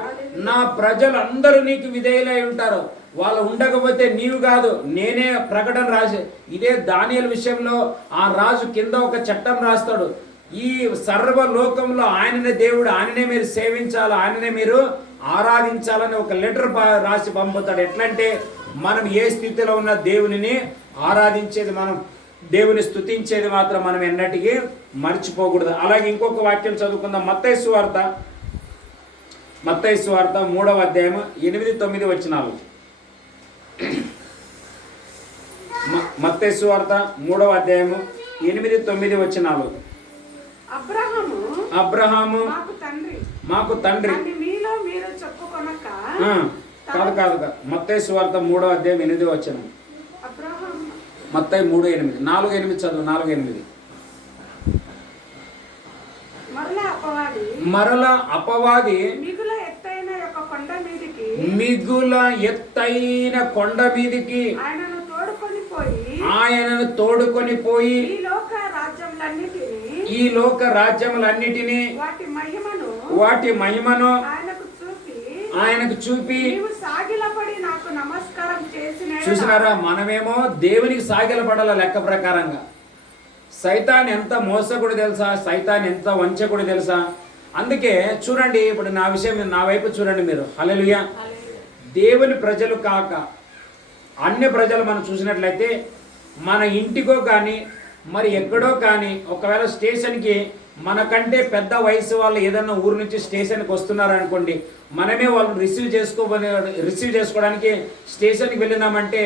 నా ప్రజలు అందరూ నీకు విధేయులై ఉంటారు. వాళ్ళు ఉండకపోతే నీవు కాదు, నేనే ప్రకటన రాసి, ఇదే దానియేలు విషయంలో ఆ రాజు కింద ఒక చట్టం రాస్తాడు. ఈ సర్వలోకంలో ఆయననే దేవుడు, ఆయననే మీరు సేవించాలి, ఆయననే మీరు ఆరాధించాలని ఒక లెటర్ రాసి పంపుతాడు. ఎట్లంటే మనం ఏ స్థితిలో ఉన్న దేవునిని ఆరాధించేది, మనం దేవుని స్తుతించేది మాత్రం మనం ఎన్నటికీ మర్చిపోకూడదు. అలాగే ఇంకొక వాక్యం చదువుకుందాం. మత్తయి సువార్త 3వ అధ్యాయం 8-9 వచనాలు. మత్తయి సువార్త 3వ అధ్యాయం 8-9 వచనాలు. అబ్రహాము మాకు తండ్రి. కాదు మత్తయి సువార్త 3వ అధ్యాయం 8వ వచనం. మత్తయి 3:8. 4:8 చదువు. 4:8. మరల అపవాది మిగుల ఎత్తైన కొండ మీదికి ఆయనను తోడుకొని పోయి ఈ లోక రాజ్యములన్నిటినీ వాటి మహిమను ఆయనకు చూపి. చూసినారా, మనమేమో దేవునికి సాగిలపడాల లెక్క ప్రకారంగా. సైతాన్ ఎంత మోసకుడు తెలుసా, సైతాన్ ఎంత వంచకుడు తెలుసా. అందుకే చూడండి, ఇప్పుడు నా విషయం, నా వైపు చూడండి మీరు. హల్లెలూయా. దేవుని ప్రజలు కాక అన్య ప్రజలు మనం చూసినట్లయితే మన ఇంటికో కానీ మరి ఎక్కడో కానీ ఒకవేళ స్టేషన్కి మనకంటే పెద్ద వయసు వాళ్ళు ఏదన్నా ఊరు నుంచి స్టేషన్కి వస్తున్నారనుకోండి, మనమే వాళ్ళు రిసీవ్ చేసుకోవడానికి స్టేషన్కి వెళ్ళినామంటే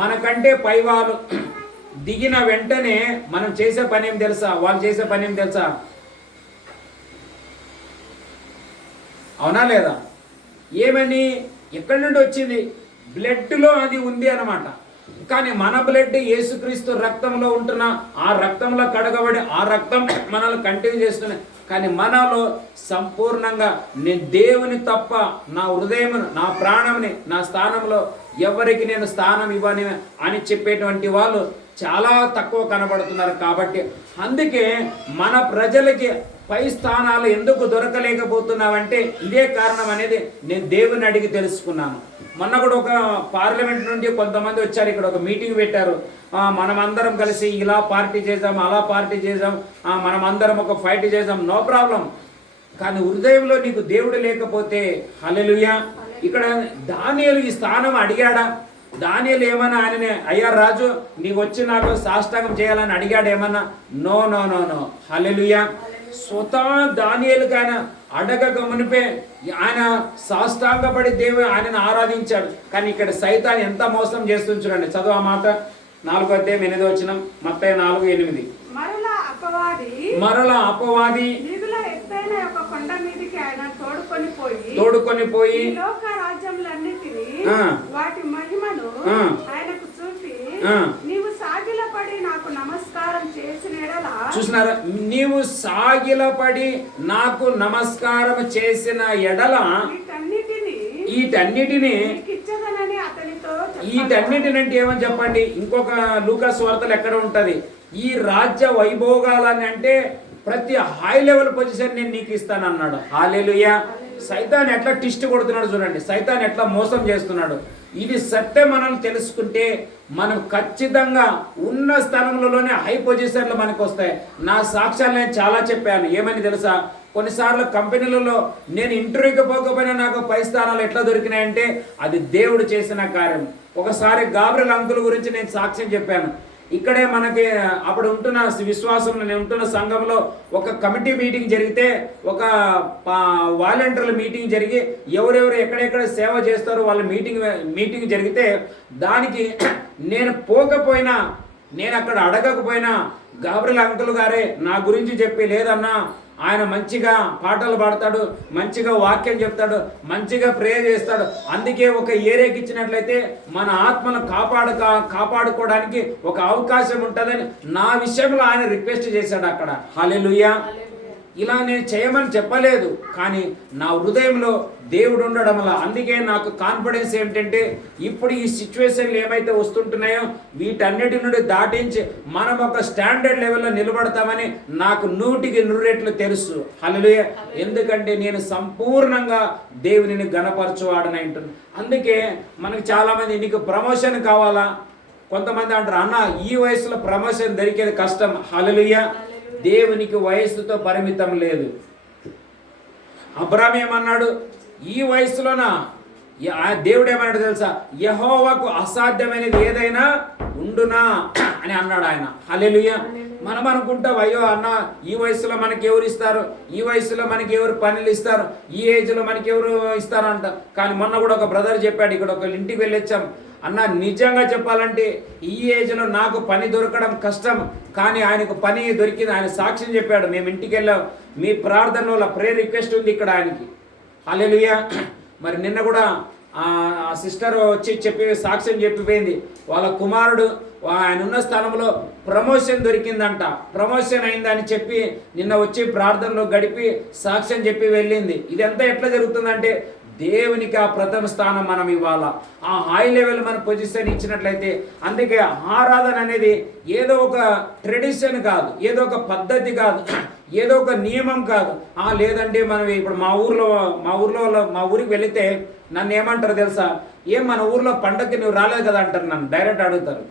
మనకంటే పై వాళ్ళు దిగిన వెంటనే మనం చేసే పని ఏం తెలుసా, వాళ్ళు చేసే పని ఏం తెలుసా? అవునా లేదా? ఏమని, ఎక్కడి నుండి వచ్చింది? బ్లడ్లో అది ఉంది అన్నమాట. కానీ మన బ్లడ్ యేసుక్రీస్తు రక్తంలో ఉంటున్న ఆ రక్తంలో కడగబడి ఆ రక్తం మనల్ని కంటిన్యూ చేస్తున్నాయి. కానీ మనలో సంపూర్ణంగా నేను దేవుని తప్ప నా హృదయమును, నా ప్రాణంని, నా స్థానంలో ఎవరికి నేను స్థానం ఇవ్వని అని చెప్పేటువంటి వాళ్ళు చాలా తక్కువ కనబడుతున్నారు. కాబట్టి అందుకే మన ప్రజలకి పై స్థానాలు ఎందుకు దొరకలేకపోతున్నావంటే ఇదే కారణం అనేది నేను దేవుని అడిగి తెలుసుకున్నాను. మొన్న కూడా ఒక పార్లమెంట్ నుండి కొంతమంది వచ్చారు, ఇక్కడ ఒక మీటింగ్ పెట్టారు. మనమందరం కలిసి ఇలా పార్టీ చేద్దాం, అలా పార్టీ చేద్దాం, మనమందరం ఒక ఫైట్ చేద్దాం, నో ప్రాబ్లం. కానీ హృదయంలో నీకు దేవుడు లేకపోతే, హల్లెలూయా. ఇక్కడ దానియేలు ఈ స్థానం అడిగాడా? దానియేలు ఏమన్నా ఆయననే, అయ్యా రాజు నీకు వచ్చి నాకు సాష్టాంగం చేయాలని అడిగాడు ఏమన్నా? No no no no. Hallelujah. స్వతహా దానియేలు ఆయన అడగక మునిపే ఆయన సాష్టాంగపడి దేవుడు ఆయనను ఆరాధించాడు. కానీ ఇక్కడ సైతాన్ ఎంత మోసం చేస్తుంది చూడండి. చదువు ఆ మాట. 4వ అధ్యాయం 8వ వచనం. మత్తయి 4:8. మరలా అపవాది తోడుకొని పోయి వాటి మహిమను ఆయనకు చూపి నీవు సాగిలపడి నాకు నమస్కారం చేసిన ఎడల. చూసినారా, నీవు సాగిలపడి నాకు నమస్కారం చేసిన ఎడల వీటన్నిటిని అంటే ఏమని చెప్పండి. ఇంకొక లూకా సువార్తలు ఎక్కడ ఉంటది, ఈ రాజ్య వైభోగాలని అంటే ప్రతి హై లెవెల్ పొజిషన్ నేను నీకు ఇస్తాను అన్నాడు. హల్లెలూయా. సైతాన్ ఎట్లా టిస్ట్ కొడుతున్నాడు చూడండి, సైతాన్ ఎట్లా మోసం చేస్తున్నాడు. ఇది సత్యం మనం తెలుసుకుంటే మనం ఖచ్చితంగా ఉన్న స్థలంలోనే హై పొజిషన్లు మనకు వస్తాయి. నా సాక్ష్యాలు నేను చాలా చెప్పాను. ఏమని తెలుసా, కొన్నిసార్లు కంపెనీలలో నేను ఇంటర్వ్యూకి పోకపోయినా నాకు పై స్థానాలు ఎట్లా దొరికినాయంటే అది దేవుడు చేసిన కార్యం. ఒకసారి గాబ్రియల్ అంకుల్ గురించి నేను సాక్ష్యం చెప్పాను. ఇక్కడే మనకి అప్పుడు ఉంటున్న విశ్వాసంలో నేను ఉంటున్న సంఘంలో ఒక కమిటీ మీటింగ్ జరిగితే, ఒక వాలంటీర్ల మీటింగ్ జరిగి ఎవరెవరు ఎక్కడెక్కడ సేవ చేస్తారో వాళ్ళ మీటింగ్ జరిగితే దానికి నేను పోకపోయినా, నేను అక్కడ అడగకపోయినా గాబ్రియల్ అంకుల్ గారే నా గురించి చెప్పి, లేదన్నా ఆయన మంచిగా పాటలు పాడతాడు, మంచిగా వాక్యం చెప్తాడు, మంచిగా ప్రేయర్ చేస్తాడు, అందుకే ఒక ఏరియాకి ఇచ్చినట్లయితే మన ఆత్మను కాపాడుకోవడానికి ఒక అవకాశం ఉంటుందని నా విషయంలో ఆయన రిక్వెస్ట్ చేశాడు అక్కడ. హల్లెలూయా. ఇలా నేను చేయమని చెప్పలేదు, కానీ నా హృదయంలో దేవుడు ఉండడం వల్ల, అందుకే నాకు కాన్ఫిడెన్స్ ఏమిటంటే ఇప్పుడు ఈ సిచ్యువేషన్లు ఏమైతే వస్తుంటున్నాయో వీటన్నిటి నుండి దాటించి మనం ఒక స్టాండర్డ్ లెవెల్లో నిలబడతామని నాకు 100కి 100 రెట్లు తెలుసు. హల్లెలూయా. ఎందుకంటే నేను సంపూర్ణంగా దేవునిని ఘనపరచువాడని అంటున్నాను. అందుకే మనకు చాలామంది నీకు ప్రమోషన్ కావాలా, కొంతమంది అంటారు అన్న ఈ వయసులో ప్రమోషన్ దొరికేది కష్టం. హల్లెలూయా. దేవునికి వయస్సుతో పరిమితం లేదు. అబ్రాహాము ఏమన్నాడు, ఈ వయసులోన దేవుడు ఏమన్నాడు తెలుసా, యెహోవాకు అసాధ్యమైనది ఏదైనా ఉండునా అని అన్నాడు ఆయన. హల్లెలూయా. మనం అనుకుంటాం అయ్యో అన్న ఈ వయసులో మనకి ఎవరు ఇస్తారు, ఈ వయసులో మనకి ఎవరు పనులు ఇస్తారు, ఈ ఏజ్లో మనకి ఎవరు ఇస్తారు అంట. కానీ మొన్న కూడా ఒక బ్రదర్ చెప్పాడు, ఇక్కడ ఒక ఇంటికి వెళ్ళొచ్చాం అన్న, నిజంగా చెప్పాలంటే ఈ ఏజ్లో నాకు పని దొరకడం కష్టం, కానీ ఆయనకు పని దొరికింది. ఆయన సాక్ష్యం చెప్పాడు, మేము ఇంటికి వెళ్ళాం, మీ ప్రార్థన వల్ల ప్రేయర్ రిక్వెస్ట్ ఉంది ఇక్కడ ఆయనకి. హల్లెలూయా. మరి నిన్న కూడా ఆ సిస్టర్ వచ్చి చెప్పి సాక్ష్యం చెప్పిపోయింది, వాళ్ళ కుమారుడు ఆయన ఉన్న స్థలంలో ప్రమోషన్ దొరికిందంట, ప్రమోషన్ అయిందని చెప్పి నిన్న వచ్చి ప్రార్థనలో గడిపి సాక్ష్యం చెప్పి వెళ్ళింది. ఇదంతా ఎట్లా జరుగుతుందంటే దేవునికి ఆ ప్రథమ స్థానం మనం ఇవ్వాలా, ఆ హై లెవెల్ మన పొజిషన్ ఇచ్చినట్లయితే. అందుకే ఆరాధన అనేది ఏదో ఒక ట్రెడిషన్ కాదు, ఏదో ఒక పద్ధతి కాదు, ఏదో ఒక నియమం కాదు. లేదంటే మనం ఇప్పుడు మా ఊరికి వెళితే నన్ను ఏమంటారు తెలుసా, ఏం మన ఊర్లో పండగకి నువ్వు రాలేదు కదా అంటారు, నన్ను డైరెక్ట్ అడుగుతారు.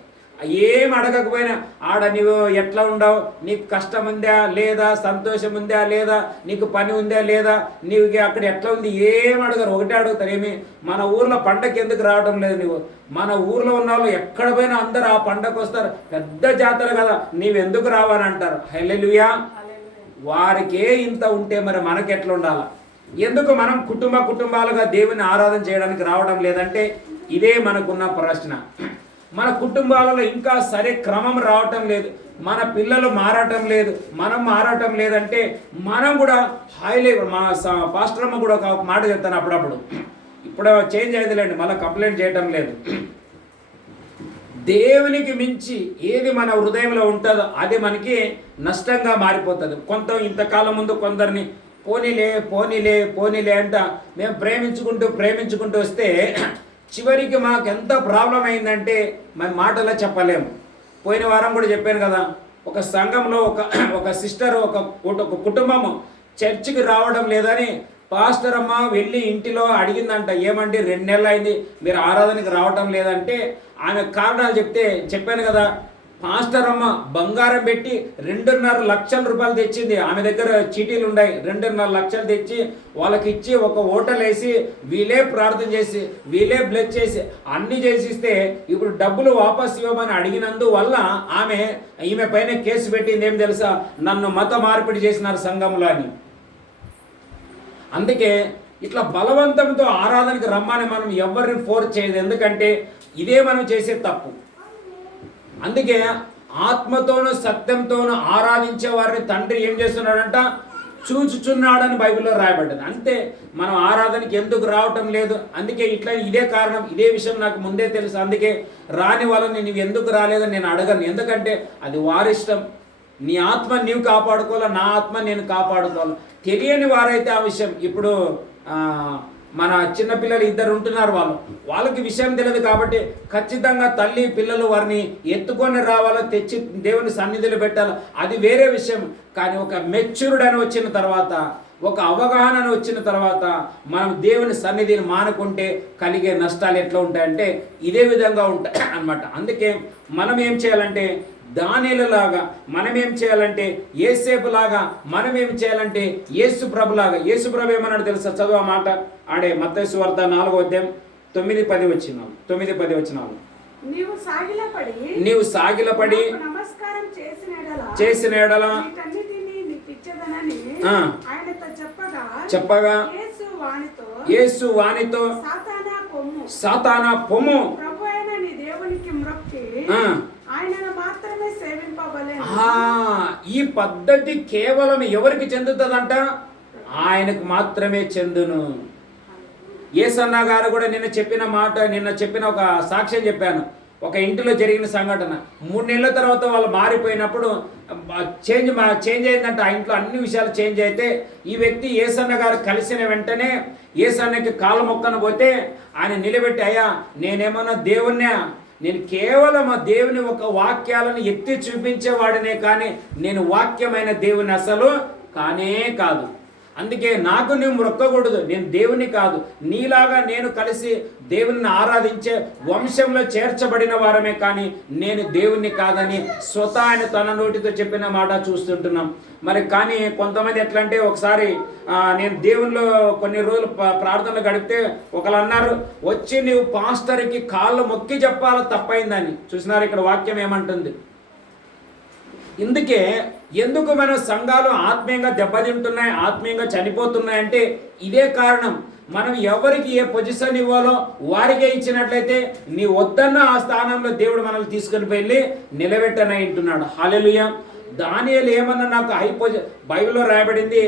ఏం అడగకపోయినా ఆడ నువ్వు ఎట్లా ఉండవు, నీకు కష్టం ఉందా లేదా, సంతోషం ఉందా లేదా, నీకు పని ఉందా లేదా, నీవు అక్కడ ఎట్లా ఉంది, ఏం అడగరు, ఒకటే అడుగుతారు, ఏమి మన ఊర్లో పండగకి ఎందుకు రావడం లేదు నువ్వు. మన ఊర్లో ఉన్న వాళ్ళు ఎక్కడ పోయినా అందరూ ఆ పండగకు వస్తారు, పెద్ద జాతర కదా, నీవెందుకు రావని అంటారు. హల్లెలూయా. వారికే ఇంత ఉంటే మరి మనకి ఎట్లా ఉండాలా? ఎందుకు మనం కుటుంబాలుగా దేవుని ఆరాధన చేయడానికి రావడం లేదంటే ఇదే మనకున్న ప్రశ్న. మన కుటుంబాలలో ఇంకా సరే క్రమం రావటం లేదు, మన పిల్లలు మారటం లేదు, మనం మారటం లేదంటే మనం కూడా హైలే. మా పాస్టర్ అమ్మ కూడా ఒక మాట చెప్తాను అప్పుడప్పుడు, ఇప్పుడు చేంజ్ అయ్యేదిలేండి, మళ్ళీ కంప్లైంట్ చేయటం లేదు. దేవునికి మించి ఏది మన హృదయంలో ఉంటుందో అది మనకి నష్టంగా మారిపోతుంది. ఇంతకాలం ముందు కొందరిని పోనీలే అంట మేము ప్రేమించుకుంటూ వస్తే చివరికి మాకు ఎంత ప్రాబ్లం అయిందంటే మేము మాటలో చెప్పలేము. పోయిన వారం కూడా చెప్పాను కదా, ఒక సంఘంలో ఒక సిస్టర్ ఒక కుటుంబము చర్చికి రావడం లేదని పాస్టర్ అమ్మ వెళ్ళి ఇంటిలో అడిగిందంట, ఏమంటే 2 నెలలు అయింది మీరు ఆరాధనకి రావటం లేదంటే ఆమె కారణాలు చెప్పాను కదా. పాస్టర్ అమ్మ బంగారం పెట్టి 2.5 లక్షల రూపాయలు తెచ్చింది, ఆమె దగ్గర చీటీలు ఉన్నాయి, 2.5 లక్షలు తెచ్చి వాళ్ళకి ఇచ్చి ఒక హోటల్ వేసి వీళ్ళే ప్రార్థన చేసి వీళ్ళే బ్లెస్ చేసి అన్ని చేసిస్తే ఇప్పుడు డబ్బులు వాపస్ ఇవ్వమని అడిగినందువల్ల ఈమె పైన కేసు పెట్టింది. ఏం తెలుసా, నన్ను మత మార్పిడి చేసినారు సంఘంలో అని. అందుకే ఇట్లా బలవంతంతో ఆరాధనకి రమ్మని మనం ఎవరిని ఫోర్స్ చేయదు, ఎందుకంటే ఇదే మనం చేసే తప్పు. అందుకే ఆత్మతోనూ సత్యంతోనూ ఆరాధించే వారిని తండ్రి ఏం చేస్తున్నాడంట, చూచుచున్నాడని బైబిల్లో రాయబడ్డది. అంతే, మనం ఆరాధనకి ఎందుకు రావటం లేదు. అందుకే ఇదే కారణం, ఇదే విషయం నాకు ముందే తెలుసు. అందుకే రాని వాళ్ళని నువ్వు ఎందుకు రాలేదని నేను అడగను, ఎందుకంటే అది వారిష్టం. నీ ఆత్మ నీవు కాపాడుకోవాలా, నా ఆత్మ నేను కాపాడుకోవాలి. తెలియని వారైతే ఆ విషయం, ఇప్పుడు మన చిన్నపిల్లలు 2 ఉంటున్నారు, వాళ్ళకి విషయం తెలియదు కాబట్టి ఖచ్చితంగా తల్లి పిల్లలు వారిని ఎత్తుకొని రావాలో, తెచ్చి దేవుని సన్నిధిలో పెట్టాలి, అది వేరే విషయం. కానీ ఒక మెచ్యూర్డ్ అని వచ్చిన తర్వాత, ఒక అవగాహన వచ్చిన తర్వాత మనం దేవుని సన్నిధిని మానుకుంటే కలిగే నష్టాలు ఎట్లా ఉంటాయంటే ఇదే విధంగా ఉంటాయి అన్నమాట. అందుకే మనం ఏం చేయాలంటే దానియేలులాగా, మనం ఏం చేయాలంటే యేసేపులాగా, మనం ఏం చేయాలంటే యేసుప్రభులాగా. యేసుప్రభు ఏమన్నాడు తెలుసా, చదువు ఆ మాట, ఆడే మత్తయి సువార్త 4వ అధ్యాయం 9-10 వచనాలు. నీవు సాగిలపడి నాకు నమస్కారం చేసిన ఎడల వీటన్నిటిని నీకు ఇచ్చేదనని ఆయనతో చెప్పగా యేసు వానితో సాతానా పొమ్ము ప్రభు అయిన నీ దేవునికి మ్రొక్కి ఆయనను మాత్రమే సేవింపవలెను. ఈ పద్ధతి కేవలం ఎవరికి చెందుతుందంట? ఆయనకు మాత్రమే చెందును. యేసన్న గారు కూడా నిన్న చెప్పిన ఒక సాక్ష్యం చెప్పాను. ఒక ఇంటిలో జరిగిన సంఘటన. 3 నెలల తర్వాత వాళ్ళు మారిపోయినప్పుడు చేంజ్ అయిందంట. ఆ ఇంట్లో అన్ని విషయాలు చేంజ్ అయితే ఈ వ్యక్తి యేసన్న గారు కలిసిన వెంటనే యేసన్నకి కాళ్ళ మొక్కను పోతే ఆయన నిలబెట్టి, అయ్యా నేనేమన్నా దేవుణ్ణే, నేను కేవలం ఆ దేవుని ఒక వాక్యాలను ఎత్తి చూపించేవాడినే కానీ నేను వాక్యమైన దేవుని అసలు కానే కాదు. అందుకే నాకు నువ్వు మొక్కకూడదు, నేను దేవుని కాదు, నీలాగా నేను కలిసి దేవుని ఆరాధించే వంశంలో చేర్చబడిన వారమే కానీ నేను దేవుణ్ణి కాదని స్వతः ఆయన తన నోటితో చెప్పిన మాట చూస్తుంటున్నాం. మరి కానీ కొంతమంది ఎట్లా అంటే, ఒకసారి నేను దేవునిలో కొన్ని రోజులు ప్రార్థనలు గడిపితే ఒకళ్ళు అన్నారు, వచ్చి నువ్వు పాస్టర్కి కాళ్ళు మొక్కి చెప్పాలి తప్పైందని. చూసినారు ఇక్కడ వాక్యం ఏమంటుంది? ఇందుకే ఎందుకు మన సంఘాలు ఆత్మీయంగా దెబ్బతింటున్నాయి, ఆత్మీయంగా చనిపోతున్నాయంటే ఇదే కారణం. మనం ఎవరికి ఏ పొజిషన్ ఇవ్వాలో వారికే ఇచ్చినట్లయితే నీ వద్దన్న ఆ స్థానంలో దేవుడు మనల్ని తీసుకుని వెళ్ళి నిలబెట్టనై ఉంటున్నాడు. హల్లెలూయా. దానియేలు ఏమన్నా నాకు బైబిల్లో రాయబడింది,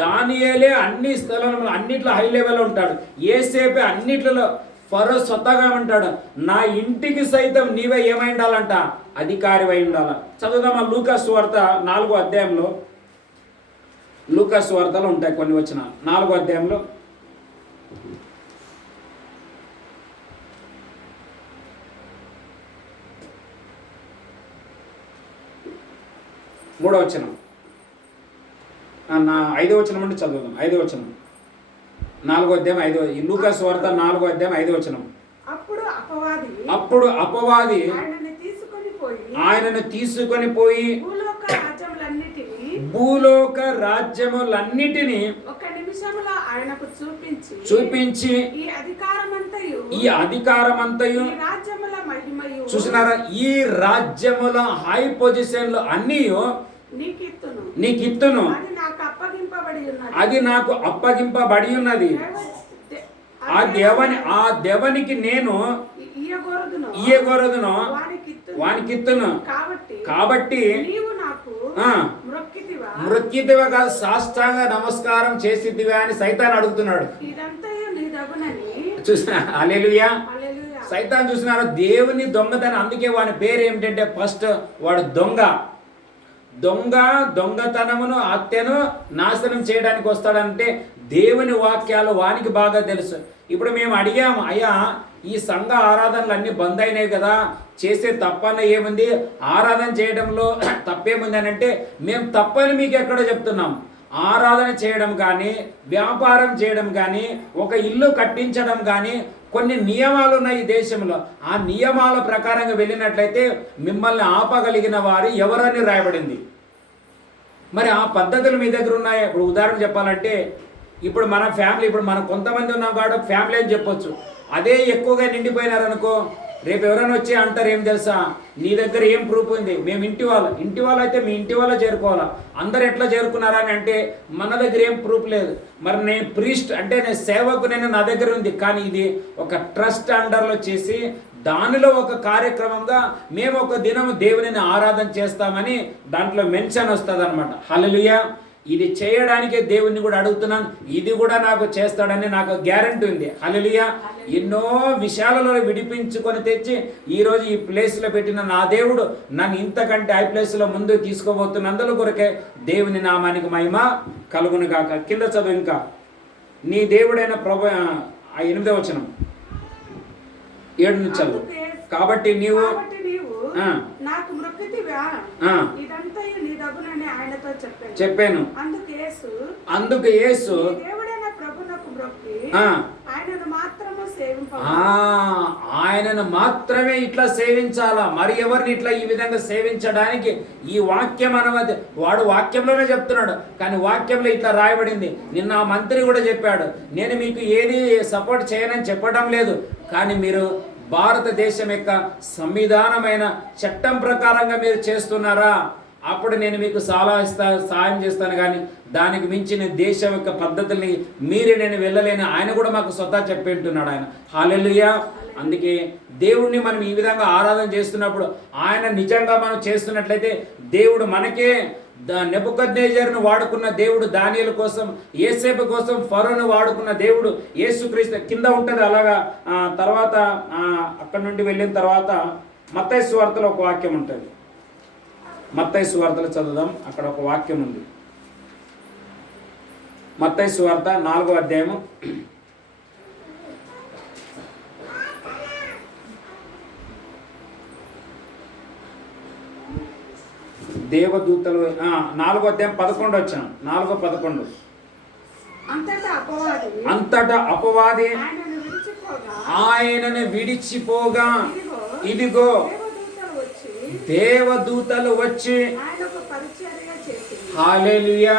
దానియేలే అన్ని స్థలంలో అన్నిట్లో హై లెవెల్లో ఉంటాడు. యేసేపే అన్నిట్లలో ఫరో స్వతహాగా ఉంటాడు, నా ఇంటికి సైతం నీవే ఏమై ఉండాలంట, అధికారివై ఉండాల. చదువుదామా లూకాసు వార్త 4వ అధ్యాయంలో. లూకాసు వార్తలో ఉంటాయి కొన్ని వచనాలు. 4వ అధ్యాయంలో 3వ వచనం, 5వ వచనం అంటే చదువుదాం. 5వ వచనం, 4వ అధ్యాయం 5వ, లూకాసు వార్త 4వ అధ్యాయం 5వ వచనం. అప్పుడు అపవాది ఆయనను తీసుకొని పోయి భూలోక రాజ్యములన్నిటినీ చూపించి ఈ అధికారమంతయు చూసినారా, ఈ రాజ్యముల హై పొజిషన్లు అన్నీ నీకిత్తును, అది నాకు అప్పగింపబడి ఉన్నది. ఆ దేవునికి నేను ఇయ్యగొరదును వానికిత్తును. కాబట్టి మృక్కితివా కాదు, సాష్టాంగ నమస్కారం చేసిదివా అని సైతాన్ అడుగుతున్నాడు. చూసిన హల్లెలూయా. సైతాన్ చూసినారా దేవుని దొంగతనం. అందుకే వాని పేరు ఏమిటంటే ఫస్ట్ వాడు దొంగతనమును హత్యను నాశనం చేయడానికి వస్తాడంటే దేవుని వాక్యాలు వానికి బాగా తెలుసు. ఇప్పుడు మేము అడిగాము, అయ్యా ఈ సంఘ ఆరాధనలు అన్నీ బంద్ అయినాయి కదా, చేసే తప్పన్న ఏముంది, ఆరాధన చేయడంలో తప్పేముంది అని అంటే, మేము తప్పని మీకు ఎక్కడో చెప్తున్నాం. ఆరాధన చేయడం కానీ, వ్యాపారం చేయడం కానీ, ఒక ఇల్లు కట్టించడం కానీ కొన్ని నియమాలు ఉన్నాయి ఈ దేశంలో. ఆ నియమాల ప్రకారంగా వెళ్ళినట్లయితే మిమ్మల్ని ఆపగలిగిన వారు ఎవరని రాయబడింది. మరి ఆ పద్ధతులు మీ దగ్గర ఉన్నాయి. ఇప్పుడు ఉదాహరణ చెప్పాలంటే, ఇప్పుడు మన ఫ్యామిలీ, ఇప్పుడు మనం కొంతమంది ఉన్నాం కాబట్టి ఫ్యామిలీ అని చెప్పొచ్చు. అదే ఎక్కువగా నిండిపోయినారనుకో, రేపు ఎవరైనా వచ్చి అంటారు, ఏం తెలుసా, నీ దగ్గర ఏం ప్రూఫ్ ఉంది, మేము ఇంటి వాళ్ళు అయితే మీ ఇంటి వాళ్ళ చేరుకోవాలా, అందరు ఎట్లా చేరుకున్నారని అంటే మన దగ్గర ఏం ప్రూఫ్ లేదు. మరి నేను ప్రీస్ట్ అంటే నేను సేవకునైనా నా దగ్గర ఉంది, కానీ ఇది ఒక ట్రస్ట్ అండర్లో చేసి దానిలో ఒక కార్యక్రమంగా మేము ఒక దినము దేవునిని ఆరాధన చేస్తామని దాంట్లో మెన్షన్ వస్తుంది అనమాట. హల్లెలూయా. ఇది చేయడానికే దేవుణ్ణి కూడా అడుగుతున్నాను, ఇది కూడా నాకు చేస్తాడని నాకు గ్యారంటీ ఉంది. హల్లెలూయా. ఎన్నో విషయాలలో విడిపించుకొని తెచ్చి ఈరోజు ఈ ప్లేస్లో పెట్టిన నా దేవుడు నన్ను ఇంతకంటే హై ప్లేస్లో ముందు తీసుకోబోతున్నందుల కొరకే దేవుని నామానికి మహిమ కలుగును గాక. కింద చదువు ఇంకా, నీ దేవుడైన ప్రభు 8వ వచనం 7 నుంచి చదువు. కాబట్టి నీవు నాకు మృక్కితివా, ఇదంతయు నీ దగునని ఆయనతో చెప్పాను. అందుకు యేసు దేవుడైన ప్రభునకు మ్రొక్కి ఆయనను మాత్రమే ఇట్లా సేవించాలా, మరి ఎవరిని ఇట్లా ఈ విధంగా సేవించడానికి ఈ వాక్యం అనవది. వాడు వాక్యంలోనే చెప్తున్నాడు, కానీ వాక్యంలో ఇట్లా రాయబడింది. నిన్న మంత్రి కూడా చెప్పాడు, నేను మీకు ఏది సపోర్ట్ చేయనని చెప్పడం లేదు, కానీ మీరు భారతదేశం యొక్క సంవిధానమైన చట్టం ప్రకారంగా మీరు చేస్తున్నారా? అప్పుడు నేను మీకు సహాయం చేస్తాను. కానీ దానికి మించిన దేశం యొక్క పద్ధతుల్ని మీరే నేను వెళ్ళలేని ఆయన కూడా మాకు స్వతహా చెప్పి ఉంటున్నాడు ఆయన. హల్లెలూయా. అందుకే దేవుణ్ణి మనం ఈ విధంగా ఆరాధన చేస్తున్నప్పుడు ఆయన నిజంగా మనం చేస్తున్నట్లయితే దేవుడు మనకే నెబుకద్నెజరును వాడుకున్న దేవుడు దానియేలు కోసం, యోసేపు కోసం ఫరోను వాడుకున్న దేవుడు యేసుక్రీస్తు కింద ఉంటుంది. అలాగా తర్వాత అక్కడ నుండి వెళ్ళిన తర్వాత మత్తయి సువార్తలో ఒక వాక్యం ఉంటుంది. మత్తయి సువార్తలో చదువుదాం. అక్కడ ఒక వాక్యం ఉంది. మత్తయి సువార్త 4వ అధ్యాయము 4వ అధ్యాయం 11 వచ్చాను. 4:11 అంతటా అపవాది ఆయనను విడిచిపోగా ఇదిగో దేవదూతలు వచ్చి. హల్లెలూయా.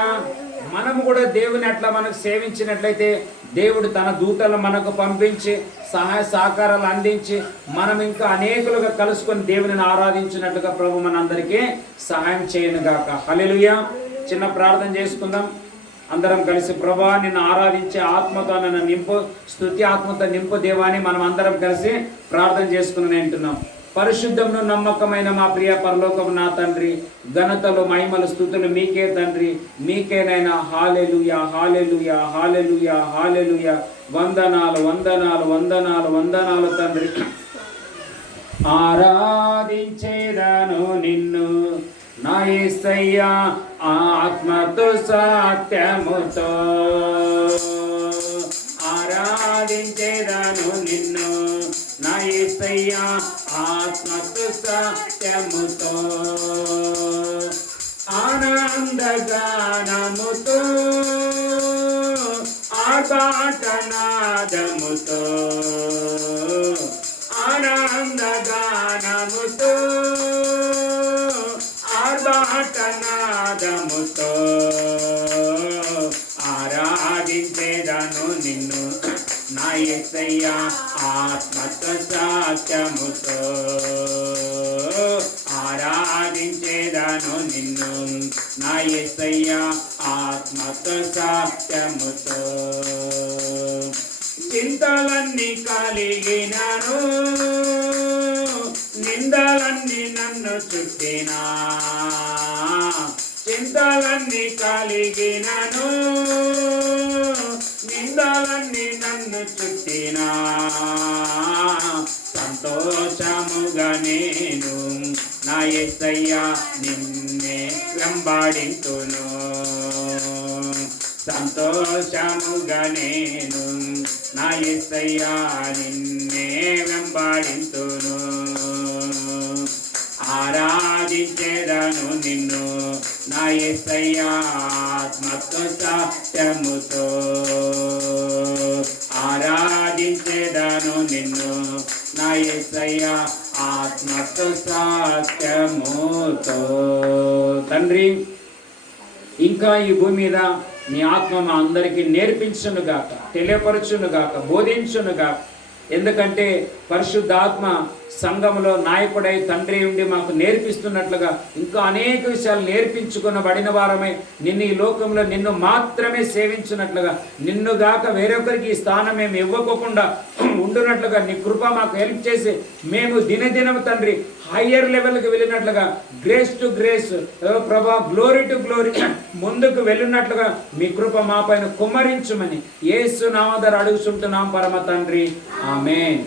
మనం కూడా దేవుని అట్లా మనకు సేవించినట్లయితే దేవుడు తన దూతలను మనకు పంపించి సహాయ సహకారాలు అందించి మనం ఇంకా అనేకులుగా కలుసుకొని దేవుని ఆరాధించినట్లుగా ప్రభు మనందరికీ సహాయం చేయను గాక. హల్లెలూయా. చిన్న ప్రార్థన చేసుకుందాం అందరం కలిసి. ప్రభువా, నిన్ను ఆరాధించే ఆత్మతో నన్ను నింపు, స్తుతి ఆత్మతో నింపు దేవాని మనం అందరం కలిసి ప్రార్థన చేసుకుని అంటున్నాం. పరిశుద్ధమును నమ్మకమైన మా ప్రియ పరలోకము నా తండ్రి, ఘనతలు మహిమలు స్తుతులు మీకే తండ్రి, మీకేనైనా. హల్లెలూయా, హల్లెలూయా, హల్లెలూయా, హల్లెలూయా. వందనాలు వందనాలు వందనాలు వందనాలు తండ్రి. ఆరాధించేదను నిన్ను నా యేసయ్యా ఆత్మతో సత్యముతో. ఆరాధించేదను నిన్ను నా యేసయ్యా ఆత్మతో సత్యముతో. ఆనందగానముతో ఆర్భాటనాదముతో. ఆనందగానముతో ఆర్భాటనాదముతో ఆరాధించేదను నిన్ను నా యేసయ్యా ఆత్మతో సత్యముతో. ఆరాధించేదను నిన్ను నా యేసయ్యా ఆత్మతో సత్యముతో. చింతలన్నీ కలిగినను, నిందలన్నీ నన్ను చుట్టినా. చింతలన్నీ కలిగినను, నిందలన్నీ నన్ను చుట్టినా. సంతోషముగా నేను నా యేసయ్యా నిన్నే వెంబడింతును. సంతోషముగా నేను నా యేసయ్యా నిన్నే వెంబడింతును. ఆరాధించేదను నిన్ను నా యేసయ్యా ఆత్మతో సత్యముతో. ఆరాధించేదను నిన్ను నా యేసయ్యా ఆత్మతో సత్యముతో. తండ్రి, ఇంకా ఈ భూమి మీద నీ ఆత్మ మా అందరికీ నేర్పించునుగాక, తెలియపరచునుగాక, బోధించునుగాక. ఎందుకంటే పరిశుద్ధాత్మ సంఘంలో నాయకుడై తండ్రి ఉండి మాకు నేర్పిస్తున్నట్లుగా ఇంకా అనేక విషయాలు నేర్పించుకునబడిన వారమై నిన్ను ఈ లోకంలో నిన్ను మాత్రమే సేవించినట్లుగా, నిన్నుగాక వేరొకరికి ఈ స్థానం మేము ఇవ్వకోకుండా ఉండునట్లుగా నీ కృప మాకు హెల్ప్ చేసి మేము దినదినం తండ్రి హయ్యర్ లెవెల్కి వెళ్ళినట్లుగా, గ్రేస్ టు గ్రేస్ ప్రభా, గ్లోరీ టు గ్లోరీ ముందుకు వెళ్ళినట్లుగా మీ కృప మా పైన కుమ్మరించుమని యేసు నామమున అడుగుచుంటున్నాం పరమ తండ్రి. ఆమేన్.